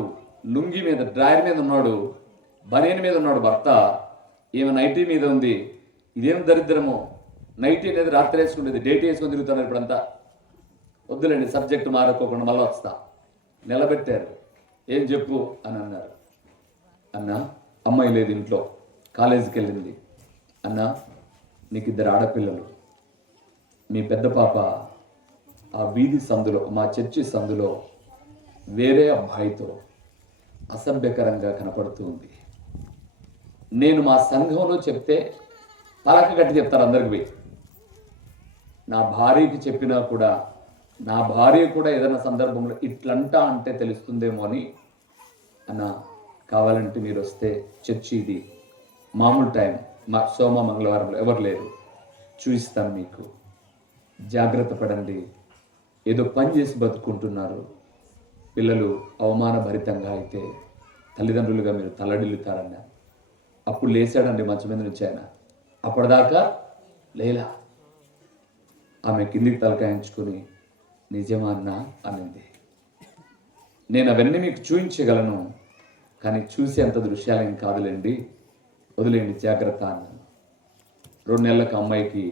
లుంగి మీద డ్రాయర్ మీద ఉన్నాడు, బనియన్ మీద ఉన్నాడు భర్త, ఈమె నైటీ మీద ఉంది. ఇదేం దరిద్రమో, నైటీ అనేది రాత్రి వేసుకునేది, డేట్ వేసుకొని తిరుగుతున్నారు ఇప్పుడంతా. వద్దులేండి, సబ్జెక్టు మారుకోకుండా మళ్ళీ వస్తా. నిలబెట్టారు. ఏం చెప్పు అని అన్నారు. అన్న అమ్మాయి లేదు ఇంట్లో, కాలేజీకి వెళ్ళింది. అన్న నీకు 2 ఆడపిల్లలు, మీ పెద్ద పాప ఆ వీధి సందులో, మా చర్చి సందులో వేరే అబ్బాయితో అసభ్యకరంగా కనపడుతూ ఉంది. నేను మా సంఘంలో చెప్తే పలక కట్టి చెప్తారు అందరికి పోయి. నా భార్యకి చెప్పినా కూడా, నా భార్య కూడా ఏదైనా సందర్భంలో ఇట్లంటా అంటే తెలుస్తుందేమో అని, అన్న కావాలంటే మీరు వస్తే చర్చి ఇది మామూలు టైం, సోమ మంగళవారంలో ఎవరు లేరు, చూపిస్తాను మీకు, జాగ్రత్త పడండి, ఏదో పని చేసి బతుకుంటున్నారు, పిల్లలు అవమానభరితంగా అయితే తల్లిదండ్రులుగా మీరు తల్లడిల్లుతారన్న. అప్పుడు లేచాడండి మంచం మీద నుంచి ఆయన. అప్పటిదాకా లేలా. ఆమె కిందికి తలకాయించుకుని నిజమా అన్న అనింది. నేను అవన్నీ మీకు చూపించగలను, కానీ చూసేంత దృశ్యాలేం కాదులేండి, వదిలేండి, జాగ్రత్త అన్నాను. 2 నెలలకు అమ్మాయికి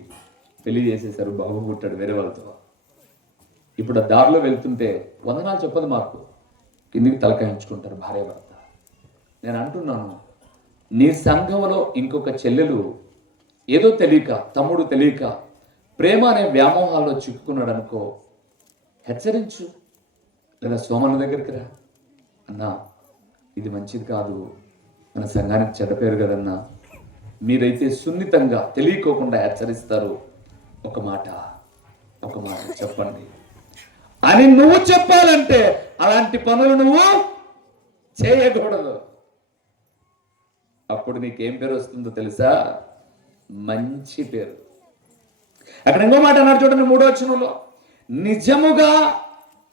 పెళ్లి చేసేసారు, బాబు పుట్టాడు వేరే వాళ్ళతో. ఇప్పుడు ఆ దారిలో వెళ్తుంటే వందనాలు చెప్పదు మాకు, కిందికి తలకాయించుకుంటారు భార్య భర్త. నేను అంటున్నాను, నీ సంఘంలో ఇంకొక చెల్లెలు ఏదో తెలియక, తమ్ముడు తెలియక ప్రేమ అనే వ్యామోహాల్లో చిక్కుకున్నాడు అనుకో, హెచ్చరించు, లేదా సోమన్న దగ్గరికి రా, అన్నా ఇది మంచిది కాదు, మన సంఘానికి చెడ్డ పేరు కదన్నా, మీరైతే సున్నితంగా తెలియకోకుండా హెచ్చరిస్తారు, ఒక మాట చెప్పండి అని నువ్వు చెప్పాలంటే అలాంటి పనులు నువ్వు చేయకూడదు. అప్పుడు నీకేం పేరు వస్తుందో తెలుసా? మంచి పేరు. అక్కడ ఇంకో మాట అన్నారు చూడండి, 3వ వచనంలో, నిజముగా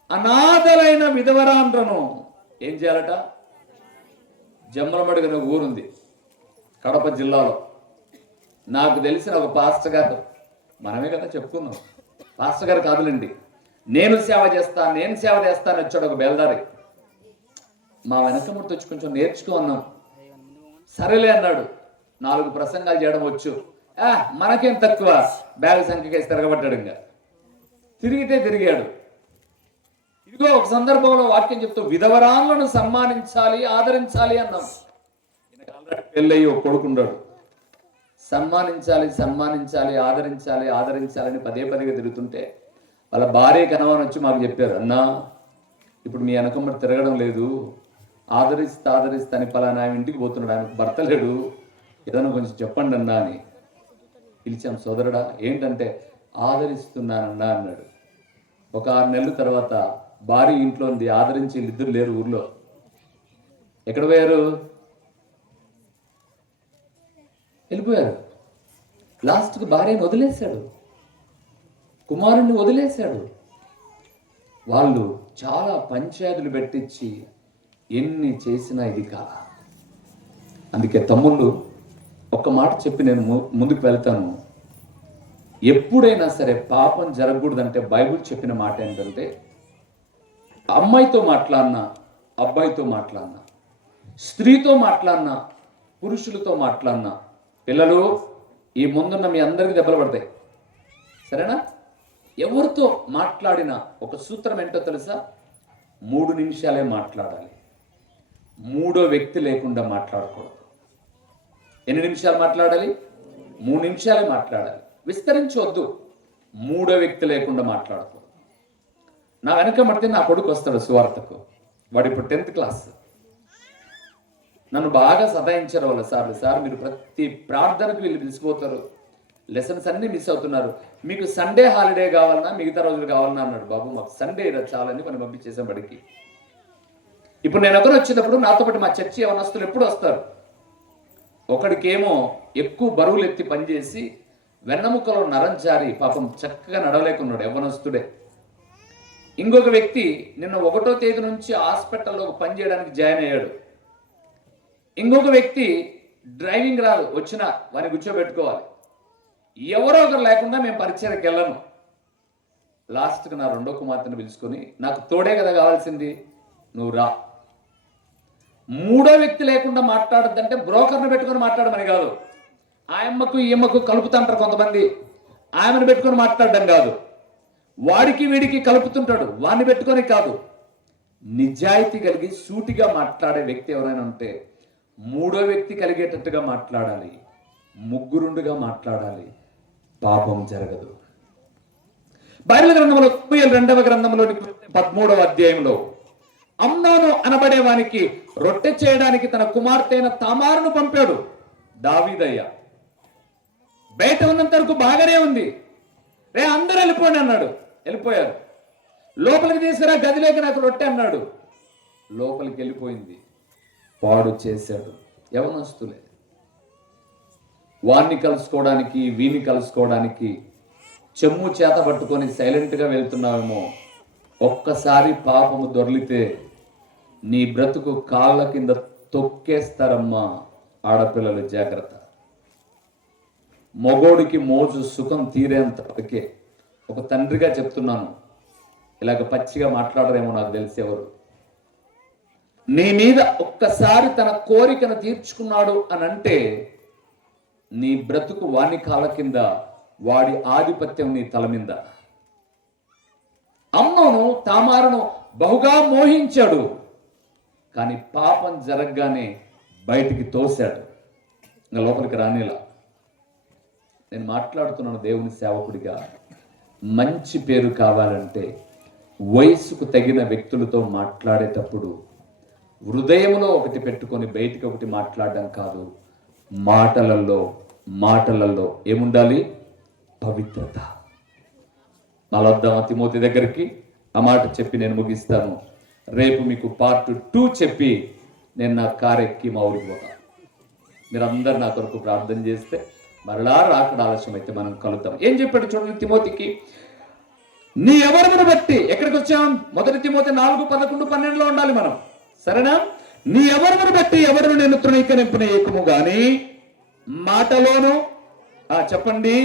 అనాథలైన విధవరాండ్రను ఏం చేయాలట? జమ్మలమడుగు అనే ఊరుంది కడప జిల్లాలో. నాకు తెలిసిన ఒక పాస్టర్ గారు, మనమే కదా చెప్పుకున్నాం, పాస్టర్ గారు కాదులేండి, నేను సేవ చేస్తాను వచ్చాడు ఒక బేల్దారి. మా వెనకముడితో వచ్చి కొంచెం నేర్చుకో అన్నాం. సరేలే అన్నాడు. 4 ప్రసంగాలు చేయడం వచ్చు, మనకేం తక్కువ, బ్యాగ్ సంఖ్యకేసి తిరగబడ్డాడు. ఇంకా తిరిగాడు. ఇదిగో ఒక సందర్భంలో వాక్యం చెప్తూ విధవరాలను సన్మానించాలి, ఆదరించాలి అన్నాం. పెళ్ళయ్యి ఒక కొడుకున్నాడు. సన్మానించాలి, ఆదరించాలని పదే తిరుగుతుంటే వాళ్ళ భార్య కనవని వచ్చి మాకు చెప్పారు, అన్నా ఇప్పుడు మీ వెనకమ్మడి తిరగడం లేదు, ఆదరిస్తా అని పలానా ఇంటికి పోతున్నాడు, ఆయనకు భర్త లేడు, ఏదైనా కొంచెం చెప్పండి అన్నా అని పిలిచాం. సోదరుడా ఏంటంటే ఆదరిస్తున్నానన్నా అన్నాడు. ఒక 6 నెలల తర్వాత భార్య ఇంట్లో ఉంది, ఆదరించి వీళ్ళిద్దరు లేరు ఊర్లో. ఎక్కడ పోయారు? వెళ్ళిపోయారు. లాస్ట్కి భార్యను వదిలేశాడు, కుమారుణ్ణి వదిలేశాడు. వాళ్ళు చాలా పంచాయతీలు పెట్టించి ఎన్ని చేసినా ఇది కాదా. అందుకే తమ్ముళ్ళు ఒక్క మాట చెప్పి నేను ముందుకు వెళ్తాను. ఎప్పుడైనా సరే పాపం జరగకూడదంటే బైబిల్ చెప్పిన మాట ఏంటంటే, అమ్మాయితో మాట్లాడినా, అబ్బాయితో మాట్లాడినా, స్త్రీతో మాట్లాడినా, పురుషులతో మాట్లాడినా, పిల్లలు ఈ ముందున్న మీ అందరికీ దెబ్బలు పడతాయి, సరేనా? ఎవరితో మాట్లాడినా ఒక సూత్రం ఏంటో తెలుసా? 3 నిమిషాలే మాట్లాడాలి. మూడో వ్యక్తి లేకుండా మాట్లాడకూడదు. ఎన్ని నిమిషాలు మాట్లాడాలి? 3 నిమిషాలే మాట్లాడాలి. విస్తరించవద్దు. మూడో వ్యక్తి లేకుండా మాట్లాడకూడదు. నా వెనక మడితే నా కొడుకు వస్తాడు సువార్తకు. వాడు ఇప్పుడు 10th క్లాస్. నన్ను బాగా సతాయించారు వాళ్ళ సార్లు. సార్ మీరు ప్రతి ప్రార్థనకు వీళ్ళు పిలిచిపోతారు, లెసన్స్ అన్నీ మిస్ అవుతున్నారు, మీకు సండే హాలిడే కావాలన్నా మిగతా రోజులు కావాలన్నా అన్నాడు. బాబు మాకు సండే చాలని మనం పంపించేసాం బడికి. ఇప్పుడు నేను ఒకరు వచ్చినప్పుడు నాతో పాటు మా చర్చి యవనస్తులు ఎప్పుడు వస్తారు. ఒకడికేమో ఎక్కువ బరువులు ఎత్తి పనిచేసి వెన్నముకలో నరం జారి పాపం చక్కగా నడవలేకున్నాడు, యవ్వనస్తుడే. ఇంకొక వ్యక్తి నిన్న 1వ తేదీ నుంచి హాస్పిటల్లో పని చేయడానికి జాయిన్ అయ్యాడు. ఇంకొక వ్యక్తి డ్రైవింగ్ రాదు, వచ్చినా వారిని కూర్చోబెట్టుకోవాలి. ఎవరో ఒకరు లేకుండా మేము పరిచయకి వెళ్ళను. లాస్ట్కి నా 2వ కుమార్తెను పిలుచుకొని, నాకు తోడే కదా కావాల్సింది, నువ్వు రా. మూడో వ్యక్తి లేకుండా మాట్లాడద్దంటే బ్రోకర్ని పెట్టుకొని మాట్లాడమని కాదు. ఆయమ్మకు ఈయమ్మకు కలుపుతుంటారు కొంతమంది, ఆయమను పెట్టుకొని మాట్లాడడం కాదు. వాడికి వీడికి కలుపుతుంటాడు, వాడిని పెట్టుకొని కాదు. నిజాయితీ కలిగి సూటిగా మాట్లాడే వ్యక్తి ఎవరైనా ఉంటే మూడో వ్యక్తి కలిగేటట్టుగా మాట్లాడాలి, ముగ్గురుండుగా మాట్లాడాలి, పాపం జరగదు. బైబిల్ గ్రంథంలో 2వ గ్రంథంలోని 13వ అధ్యాయంలో అమ్నోను అనబడే వానికి రొట్టె చేయడానికి తన కుమార్తె అయిన తామారును పంపాడు దావీదయ్య. బయట ఉన్నంత వరకు బాగానే ఉంది. రే అందరూ వెళ్ళిపోండి అన్నాడు, వెళ్ళిపోయారు. లోపలికి తీసుకురా గదిలోకి నాకు రొట్టె అన్నాడు, లోపలికి వెళ్ళిపోయింది. పాడు చేశాడు. యవనస్తులే. వాణ్ణి కలుసుకోవడానికి వీణ్ణి కలుసుకోవడానికి చెమ్ము చేత పట్టుకొని సైలెంట్గా వెళ్తున్నావేమో. ఒక్కసారి పాపము దొర్లితే నీ బ్రతుకు కాళ్ళ కింద తొక్కేస్తారమ్మా. ఆడపిల్లలు జాగ్రత్త. మగోడికి మోజు సుఖం తీరేంతకే ఒక తండ్రిగా చెప్తున్నాను, ఇలాగ పచ్చిగా మాట్లాడరేమో నాకు తెలిసి ఎవరు. నీ మీద ఒక్కసారి తన కోరికను తీర్చుకున్నాడు అని అంటే నీ బ్రతుకు వాని కాళ్ళ కింద, వాడి ఆధిపత్యం నీ తల మీద. అమ్నోను తామారును బహుగా మోహించాడు, కానీ పాపం జరగగానే బయటికి తోశాడు, ఇంకా లోపలికి రానేలా. నేను మాట్లాడుతున్నాను దేవుని సేవకుడిగా. మంచి పేరు కావాలంటే వయసుకు తగిన వ్యక్తులతో మాట్లాడేటప్పుడు హృదయంలో ఒకటి పెట్టుకొని బయటికి ఒకటి మాట్లాడడం కాదు. మాటలలో ఏముండాలి? పవిత్రత. మళ్ళొద్దాం తిమోతి దగ్గరికి. ఆ మాట చెప్పి నేను ముగిస్తాను. రేపు మీకు పార్ట్ 2 చెప్పి నేను నా కారు ఎక్కి మా ఊరికి పోతాను. మీరందరూ నా కొరకు ప్రార్థన చేస్తే మరలా రాకడ ఆలస్యం అయితే మనం కలుద్దాం. ఏం చెప్పాడు చూడండి తిమోతికి. నీ ఎవరిని బట్టి ఎక్కడికి వచ్చాం? 1 తిమోతి 4:11-12 ఉండాలి మనం, సరేనా? నీ ఎవరిని బట్టి ఎవరిని నేను తృణీకరింపనీయకుము గాని మాటలోను, చెప్పండి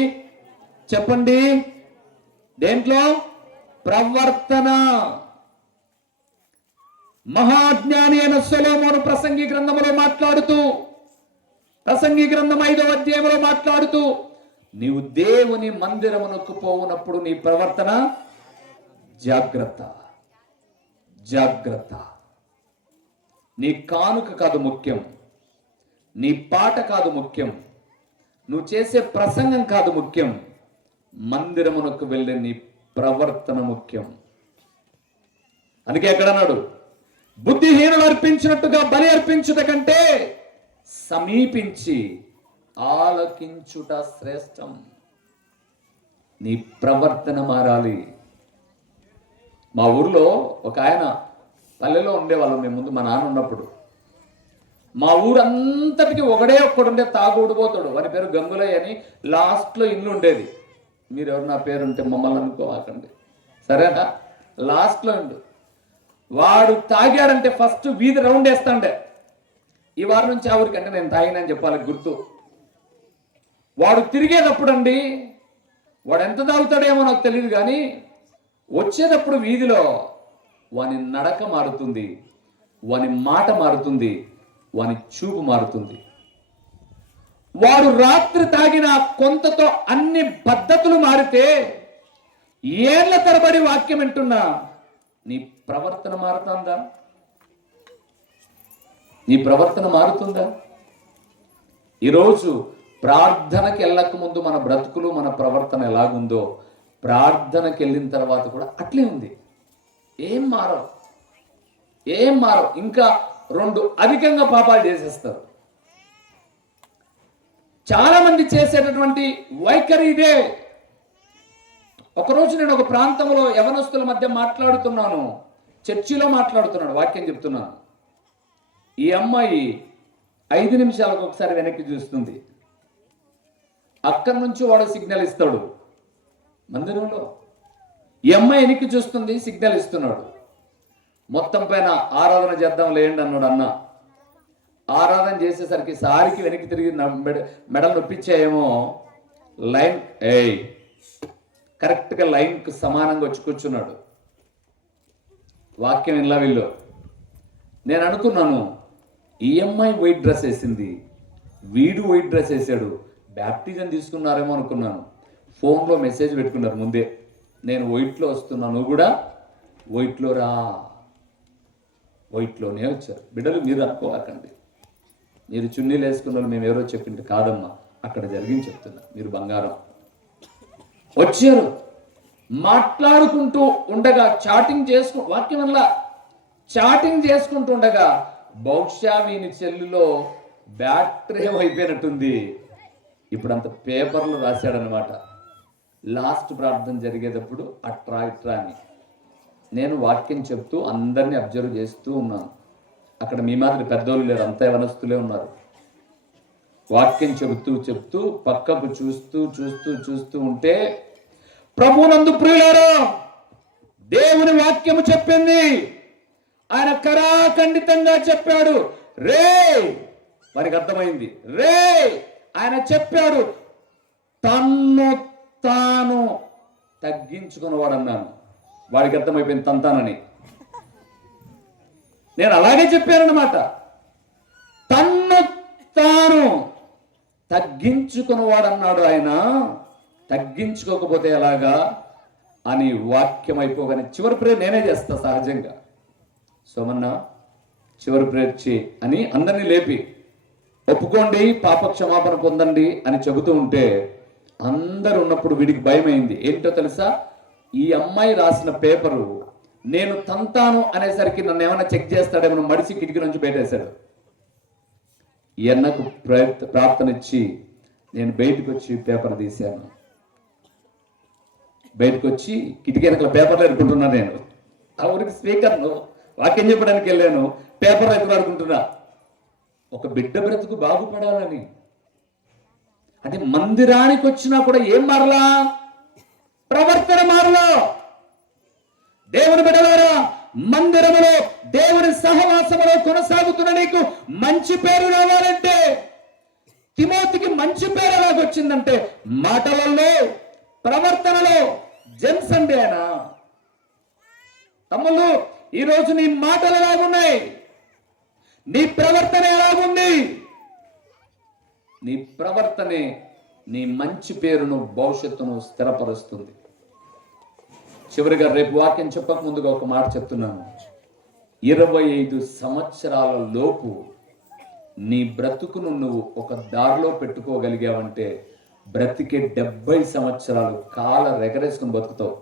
దేంట్లో? ప్రవర్తన. మహాజ్ఞాని అయిన సొలొమోను ప్రసంగి గ్రంథంలో మాట్లాడుతూ, ప్రసంగి గ్రంథం 5వ అధ్యాయంలో మాట్లాడుతూ, నీవు దేవుని మందిరమునకు పోవునప్పుడు నీ ప్రవర్తన జాగ్రత్త. నీ కానుక కాదు ముఖ్యం, నీ పాట కాదు ముఖ్యం, నువ్వు చేసే ప్రసంగం కాదు ముఖ్యం, మందిరమునకు వెళ్ళే నీ ప్రవర్తన ముఖ్యం. అందుకే ఎక్కడ అన్నాడు? బుద్ధిహీనులు అర్పించినట్టుగా బలి అర్పించుట కంటే సమీపించి ఆలకించుట శ్రేష్టం. నీ ప్రవర్తన మారాలి. మా ఊర్లో ఒక ఆయన, పల్లెలో ఉండేవాళ్ళం మేము ముందు, మా నాన్న ఉన్నప్పుడు. మా ఊరంతటికి ఒక్కడుండే తాగుడిపోతాడు. వాని పేరు గంగులయ్య అని. లాస్ట్లో ఇల్లు ఉండేది. మీరు ఎవరు నా పేరు ఉంటే మమ్మల్ని అనుకోవాకండి, సరేనా? లాస్ట్లో ఉండు. వాడు తాగాడంటే ఫస్ట్ వీధి రౌండ్ వేస్తాండే. ఈ వారం నుంచి ఆ ఊరికి అంటే నేను తాగినని చెప్పాలి గుర్తు. వాడు తిరిగేటప్పుడు అండి వాడు ఎంత తాగుతాడేమో నాకు తెలియదు, కానీ వచ్చేటప్పుడు వీధిలో వాని నడక మారుతుంది, వాని మాట మారుతుంది, వాని చూపు మారుతుంది. వాడు రాత్రి తాగిన కొంతతో అన్ని పద్ధతులు మారితే ఏళ్ల తరబడి వాక్యం వింటున్నా నీ ప్రవర్తన మారుతుందా? నీ ప్రవర్తన మారుతుందా? ఈరోజు ప్రార్థనకి వెళ్ళక ముందు మన బ్రతుకులు, మన ప్రవర్తన ఎలాగుందో ప్రార్థనకి వెళ్ళిన తర్వాత కూడా అట్లే ఉంది. ఏం మారవు, ఏం మారవు. ఇంకా 2 అధికంగా పాపాలు చేసేస్తారు. చాలా మంది చేసేటటువంటి వైఖరి ఇదే. ఒకరోజు నేను ఒక ప్రాంతంలో యవనస్తుల మధ్య మాట్లాడుతున్నాను, చర్చిలో మాట్లాడుతున్నాను, వాక్యం చెప్తున్నాను. ఈ అమ్మాయి 5 నిమిషాలకు ఒకసారి వెనక్కి చూస్తుంది. అక్కడి నుంచి వాడు సిగ్నల్ ఇస్తాడు మందిరంలో. ఈ అమ్మాయి వెనక్కి చూస్తుంది, సిగ్నల్ ఇస్తున్నాడు. మొత్తం పైన ఆరాధన చేద్దాం లేండి అన్నాడు అన్న. ఆరాధన చేసేసరికి సారికి వెనక్కి తిరిగి మెడలు నొప్పించాయేమో. లైన్ కరెక్ట్గా లైన్కి సమానంగా వచ్చి కూర్చున్నాడు. వాక్యం ఇలా వీళ్ళు. నేను అనుకున్నాను, ఈ అమ్మాయి వైట్ డ్రెస్ వేసింది, వీడు వైట్ డ్రెస్ వేసాడు, బ్యాప్టిజం తీసుకున్నారేమో అనుకున్నాను. ఫోన్లో మెసేజ్ పెట్టుకున్నారు ముందే, నేను వైట్లో వస్తున్నా, నువ్వు కూడా వైట్లో రా. వైట్లోనే వచ్చారు. బిడ్డలు మీరు అనుకోవాకండి, మీరు చున్నీలు వేసుకున్న వాళ్ళు మేము ఎవరో చెప్పింది కాదమ్మా, అక్కడ జరిగింది చెప్తున్నా. మీరు బంగారం. వచ్చారు, మాట్లాడుకుంటూ ఉండగా చాటింగ్ వాక్యం వల్ల చాటింగ్ చేసుకుంటూ ఉండగా బహుశా వీని సెల్లులో బ్యాటరీ అయిపోయినట్టుంది. ఇప్పుడంత పేపర్లు రాశాడనమాట. లాస్ట్ ప్రార్థన జరిగేటప్పుడు అట్రా ఇట్రా అని నేను వాక్యం చెప్తూ అందరినీ అబ్జర్వ్ చేస్తూ ఉన్నాను. అక్కడ మీ మాదిరి పెద్దోళ్ళు లేరు, అంతా యవనస్తులే ఉన్నారు. వాక్యం చెప్తూ పక్కకు చూస్తూ ఉంటే, ప్రభునందు ప్రియులారా, దేవుని వాక్యము చెప్పింది, ఆయన కరాఖండితంగా చెప్పాడు. రే వారికి అర్థమైంది. రే ఆయన చెప్పాడు, తన్ను తాను తగ్గించుకున్నవాడు అన్నాను. వాడికి అర్థమైపోయింది తంతానని. నేను అలాగే చెప్పానన్నమాట. తన్ను తాను తగ్గించుకున్నవాడు అన్నాడు ఆయన. తగ్గించుకోకపోతే ఎలాగా అని వాక్యం అయిపోగానే చివరి ప్రేయర్ నేనే చేస్తా సహజంగా. సోమన్న చివరి ప్రేయర్ అని అందరినీ లేపి ఒప్పుకోండి, పాప క్షమాపణ పొందండి అని చెబుతూ ఉంటే అందరు ఉన్నప్పుడు వీడికి భయం అయింది. ఏంటో తెలుసా, ఈ అమ్మాయి రాసిన పేపరు నేను తంతాను అనేసరికి నన్ను ఏమైనా చెక్ చేస్తాడేమో మడిసి కిటికీ నుంచి బయటేశాడు. ఎన్నకు ప్రార్థన ఇచ్చి నేను బయటకు వచ్చి పేపర్ తీశాను. బయటకు వచ్చి కిటికీ వెనకల పేపర్లు ఎదుర్కొంటున్నా. నేను ఆ ఊరికి స్పీకర్ను వాక్యం చెప్పడానికి వెళ్ళాను, పేపర్లు ఎదుర్కొంటున్నా. ఒక బిడ్డ బ్రతుకు బాగుపడాలని. అంటే మందిరానికి వచ్చినా కూడా ఏం మారలా? ప్రవర్తన మారలా. దేవుని బిడ్డలారా, మందిరములో దేవుని సహవాసములో కొనసాగుతున్న నీకు మంచి పేరు రావాలంటే, తిమోతికి మంచి పేరు ఎలాగొచ్చిందంటే మాటలలో, ప్రవర్తనలో. జెమ్స్ అండి ఆయన. తమ్ముళ్ళు, ఈరోజు నీ మాటలు ఎలాగున్నాయి? నీ ప్రవర్తన ఎలాగుంది? నీ ప్రవర్తనే నీ మంచి పేరును, భవిష్యత్తును స్థిరపరుస్తుంది. చివరిగా రేపు వాక్యం చెప్పక ముందుగా ఒక మాట చెప్తున్నాను. 25 సంవత్సరాల లోపు నీ బ్రతుకును నువ్వు ఒక దారిలో పెట్టుకోగలిగావంటే బ్రతికే 70 సంవత్సరాలు కాల రెగరేసుకుని బతుకుతావు,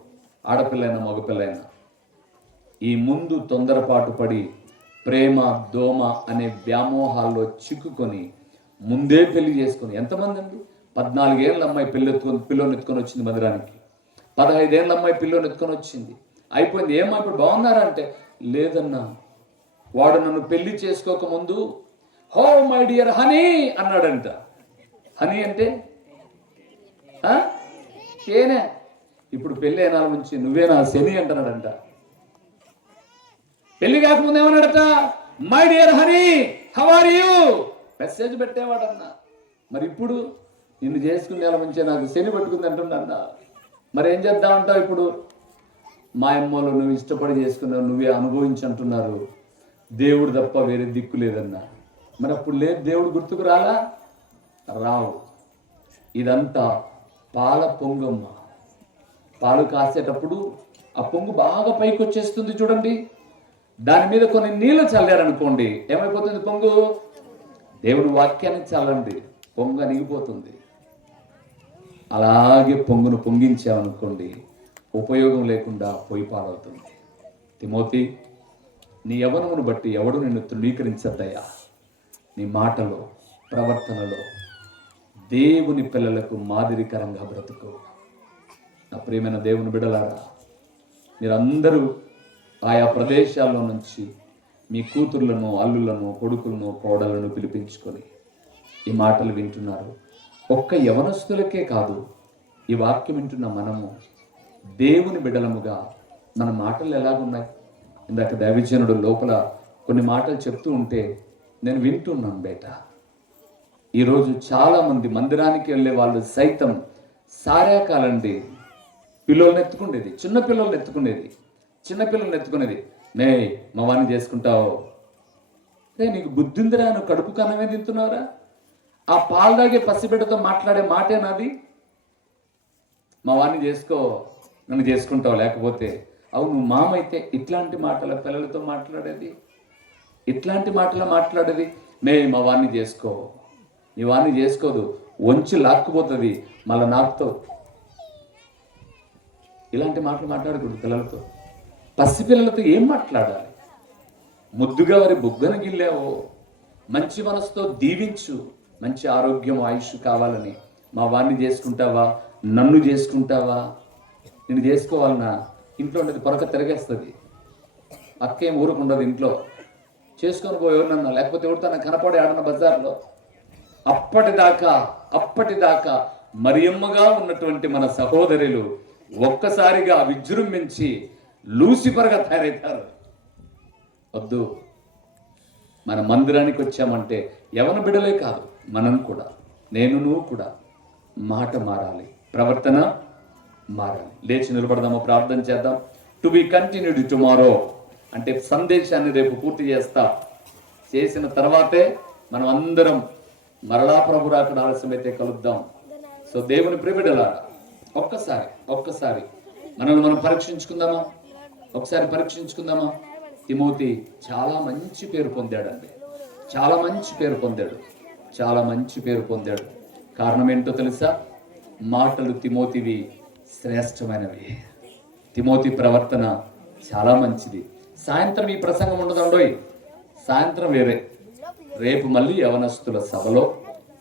ఆడపిల్లైనా మగపిల్లైనా. ఈ ముందు తొందరపాటు పడి ప్రేమ దోమ అనే వ్యామోహాల్లో చిక్కుకొని ముందే పెళ్లి చేసుకుని ఎంతమంది అండి? 14 ఏళ్ళ అమ్మాయి పిల్లోని ఎత్తుకొని వచ్చింది మందిరానికి. 15 ఏళ్ళ అమ్మాయి పిల్లోని ఎత్తుకొని వచ్చింది. అయిపోయింది. ఏమో ఇప్పుడు బాగున్నారా అంటే, లేదన్నా వాడు నన్ను పెళ్లి చేసుకోకముందు హో మై డియర్ హనీ అన్నాడంట. హనీ అంటే తేనె. ఇప్పుడు పెళ్లి అయినాల నుంచి నువ్వేనా శని అంటున్నాడంట. పెళ్లి కాకముందు ఏమన్నాడట? My dear honey how are you message పెట్టేవాడన్నా. మరి ఇప్పుడు నిన్ను చేసుకునే నుంచి నాకు శని పట్టుకుంది అంటున్నా. మరి ఏం చేద్దామంటావు ఇప్పుడు? మా అమ్మలు నువ్వు ఇష్టపడి చేసుకున్నావు, నువ్వే అనుభవించి అంటున్నారు, దేవుడు తప్ప వేరే దిక్కు లేదన్నా. మరి అప్పుడు లేదు, దేవుడు గుర్తుకు రాలా? రావు. ఇదంతా పాల పొంగమ్మ. పాలు కాసేటప్పుడు ఆ పొంగు బాగా పైకి వచ్చేస్తుంది చూడండి. దాని మీద కొన్ని నీళ్లు చల్లారనుకోండి, ఏమైపోతుంది పొంగు? దేవుని వాక్యాన్ని చల్లండి, పొంగు అణిగిపోతుంది. అలాగే పొంగును పొంగించామనుకోండి, ఉపయోగం లేకుండా పొయ్యి పాలవుతుంది. తిమోతి, నీ యవ్వనమును బట్టి ఎవడు నిన్ను తృణీకరించద్దయ్యా. నీ మాటలో, ప్రవర్తనలో దేవుని పిల్లలకు మాదిరికరంగా బ్రతుకు. నా ప్రియమైన దేవుని బిడ్డలారా, మీరందరూ ఆయా ప్రదేశాల్లో నుంచి మీ కూతుర్లను, అల్లులను, కొడుకులను, కోడలను పిలిపించుకొని ఈ మాటలు వింటున్నారు. ఒక్క యవనస్తులకే కాదు, ఈ వాక్యం వింటున్న మనము దేవుని బిడ్డలముగా మన మాటలు ఎలాగున్నాయి? ఇందాక దైవజనుడు లోపల కొన్ని మాటలు చెప్తూ ఉంటే నేను వింటున్నాను బేట. ఈరోజు చాలామంది మందిరానికి వెళ్ళే వాళ్ళు సైతం సారాకాలండి పిల్లల్ని ఎత్తుకునేది, చిన్నపిల్లల్ని ఎత్తుకునేది. మే మా వాడిని చేసుకుంటావు, రే నీకు బుద్ధి ఉందిరా, నువ్వు కడుపు కన్నమే తింటున్నావురా? ఆ పాలు తాగే పసిబిడ్డతో మాట్లాడే మాటే నాది. మా వాడిని చేసుకో, నన్ను చేసుకుంటావు, లేకపోతే అవును మామ అయితే ఇట్లాంటి మాటల పిల్లలతో మాట్లాడేది, మే మా వాడిని చేసుకో, నీ వాడిని చేసుకోదు, వంచి లాక్కుపోతుంది, మళ్ళీ నాకుతో. ఇలాంటి మాటలు మాట్లాడకూడదు పిల్లలతో. పసిపిల్లలతో ఏం మాట్లాడాలి? ముద్దుగా వారి బుగ్గన గిల్లావో, మంచి మనసుతో దీవించు, మంచి ఆరోగ్యం, ఆయుష్ కావాలని. మా వాడిని చేసుకుంటావా, నన్ను చేసుకుంటావా? నేను చేసుకోవాలన్నా ఇంట్లో ఉండేది పొరక తిరగేస్తుంది. అక్కేం ఊరుకుండదు ఇంట్లో, చేసుకొని పోయి ఎవరినన్నా, లేకపోతే ఎవరితో కనపడే ఆడన బజార్లో. అప్పటిదాకా మరియమ్మగా ఉన్నటువంటి మన సహోదరులు ఒక్కసారిగా విజృంభించి లూసిఫర్గా తయారవుతారు. వద్దు. మన మందిరానికి వచ్చామంటే యవన బిడ్డలే కాదు, మనం కూడా, నువ్వు కూడా మాట మారాలి, ప్రవర్తన మారాలి. లేచి నిలబడదామా, ప్రార్థన చేద్దాం. టు బి కంటిన్యూడ్ టుమారో అంటే సందేశాన్ని రేపు పూర్తి చేసిన తర్వాతే మనం అందరం మరలా ప్రభు రాకడ ఆలస్యమైతే కలుద్దాం. సో దేవుని ప్రియబిడ్డలారా, ఒక్కసారి మనల్ని మనం పరీక్షించుకుందామా? తిమోతి చాలా మంచి పేరు పొందాడండి, చాలా మంచి పేరు పొందాడు. కారణం ఏంటో తెలుసా? మాటలు తిమోతివి శ్రేష్టమైనవి. తిమోతి ప్రవర్తన చాలా మంచిది. సాయంత్రం ఈ ప్రసంగం ఉండదండోయ్, సాయంత్రం వేరే. రేపు మళ్ళీ యవనస్తుల సభలో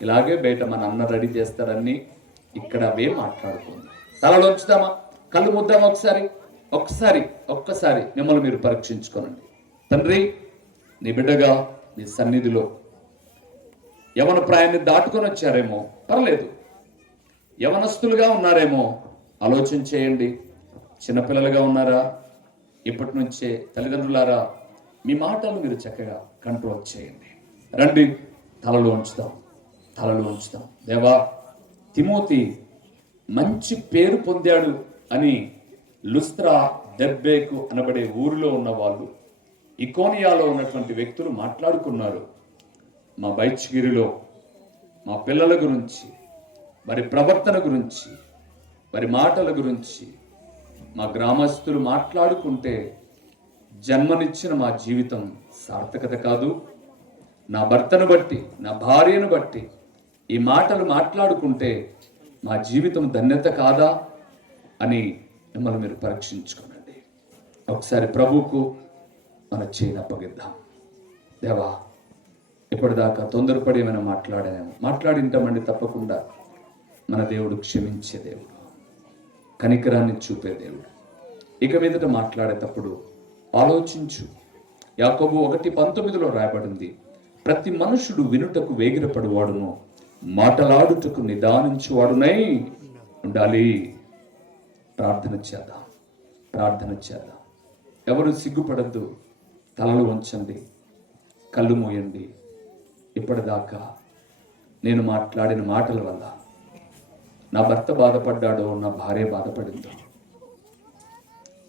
ఇలాగే బయట మన అన్న రెడీ చేస్తారని ఇక్కడ అవే మాట్లాడుకుందాం. తలలో ఉంచుదామా, కళ్ళు ముద్దామా? ఒక్కసారి మిమ్మల్ని మీరు పరీక్షించుకోనండి. తండ్రి, నీ బిడ్డగా నీ సన్నిధిలో యవన ప్రాయాన్ని దాటుకొని వచ్చారేమో పర్లేదు, యవనస్తులుగా ఉన్నారేమో ఆలోచన చేయండి. చిన్నపిల్లలుగా ఉన్నారా? ఇప్పటి నుంచే తల్లిదండ్రులారా మీ మాటలు మీరు చక్కగా కంట్రోల్ చేయండి. రండి, తలలో ఉంచుదాం. దేవా, తిమోతి మంచి పేరు పొందాడు అని లుస్త్రా, దెర్బేకు అనబడే ఊరిలో ఉన్న వాళ్ళు, ఇకోనియాలో ఉన్నటువంటి వ్యక్తులు మాట్లాడుకున్నారు. మా బైచ్గిరిలో మా పిల్లల గురించి, వారి ప్రవర్తన గురించి, వారి మాటల గురించి మా గ్రామస్తులు మాట్లాడుకుంటే జన్మనిచ్చిన మా జీవితం సార్థకత కాదు. నా భర్తను బట్టి, నా భార్యను బట్టి ఈ మాటలు మాట్లాడుకుంటే మా జీవితం ధన్యత కాదా అని మిమ్మల్ని మీరు పరీక్షించుకోనండి. ఒకసారి ప్రభువుకు మన చేయిని అప్పగిద్దాం. దేవా, ఇప్పటిదాకా తొందరపడి ఏమైనా మాట్లాడింటామండి. తప్పకుండా మన దేవుడు క్షమించే దేవుడు, కనికరాన్ని చూపే దేవుడు. ఇక మీదట మాట్లాడేటప్పుడు ఆలోచించు. యాకోబు 1:19 రాయబడింది, ప్రతి మనుషుడు వినుటకు వేగిరపడువాడును, మాటలాడుటకు నిదానించువాడునై ఉండాలి. ప్రార్థన చేద్దాం. ఎవరు సిగ్గుపడద్దు. తలలు వంచండి, కళ్ళు మూయండి. ఇప్పటిదాకా నేను మాట్లాడిన మాటల వల్ల నా భర్త బాధపడ్డాడో, నా భార్య బాధపడిందో,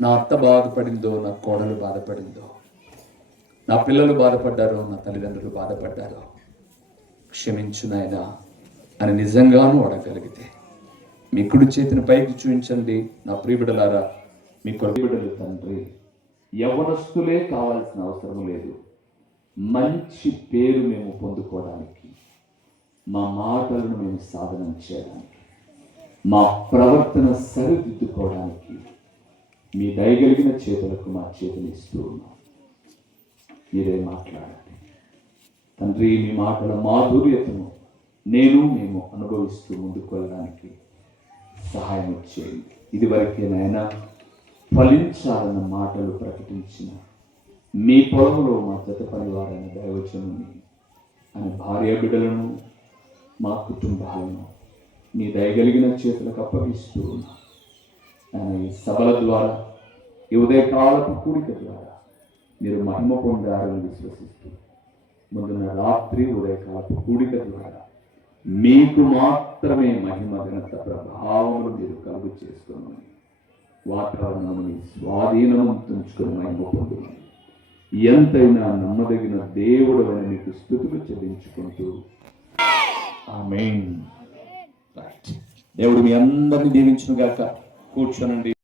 నా అత్త బాధపడిందో, నా కోడలు బాధపడిందో, నా పిల్లలు బాధపడ్డారో, నా తల్లిదండ్రులు బాధపడ్డారో, క్షమించు నాయనా అని నిజంగానూ అడగలిగితే మీ కుడి చేతిని పైకి చూపించండి. నా ప్రియబిడ్డలారా, మీ కొడుకుబిడ్డలు తండ్రి, యవ్వనస్తులే కావాల్సిన అవసరం లేదు. మంచి పేరు మేము పొందుకోవడానికి, మా మాటలను మేము సాధనం చేయడానికి, మా ప్రవర్తన సరిదిద్దుకోవడానికి మీ దయగలిగిన చేతులకు మా చేతులు ఇస్తూ ఉన్నాం. మీరే మాట్లాడండి తండ్రి. మీ మాటల మాధుర్యతను మేము అనుభవిస్తూ ముందుకు వెళ్ళడానికి సహాయం చేయండి. ఇదివరకే నాయన ఫలించాలన్న మాటలు ప్రకటించిన మీ పొలంలో మా జత పరివారైన దైవజనుని అని భార్య బిడ్డలను, మా కుటుంబాలను మీ దయగలిగిన చేతులకు అప్పగిస్తూ ఉన్నాం. ఈ సభల ద్వారా, ఈ ఉదయకాలపు కూడిక ద్వారా మీరు మహిమ పొందారని విశ్వసిస్తూ, ముందున్న రాత్రి ఉదయకాలపు కూడిక ద్వారా మీకు మాత్రమే మహిమ ఘనత ప్రభావములు మీరు కలుగు చేసుకోమని, వాతావరణాన్ని స్వాధీనము ఉంచుకొని మహిమ పొందుమని, ఎంతైనా నమ్మదగిన దేవుడు అని మీకు స్తుతులు చెల్లించుకుంటూ ఆమేన్. దేవుడు మీ అందరినీ దీవించును గాక. కూర్చోనండి.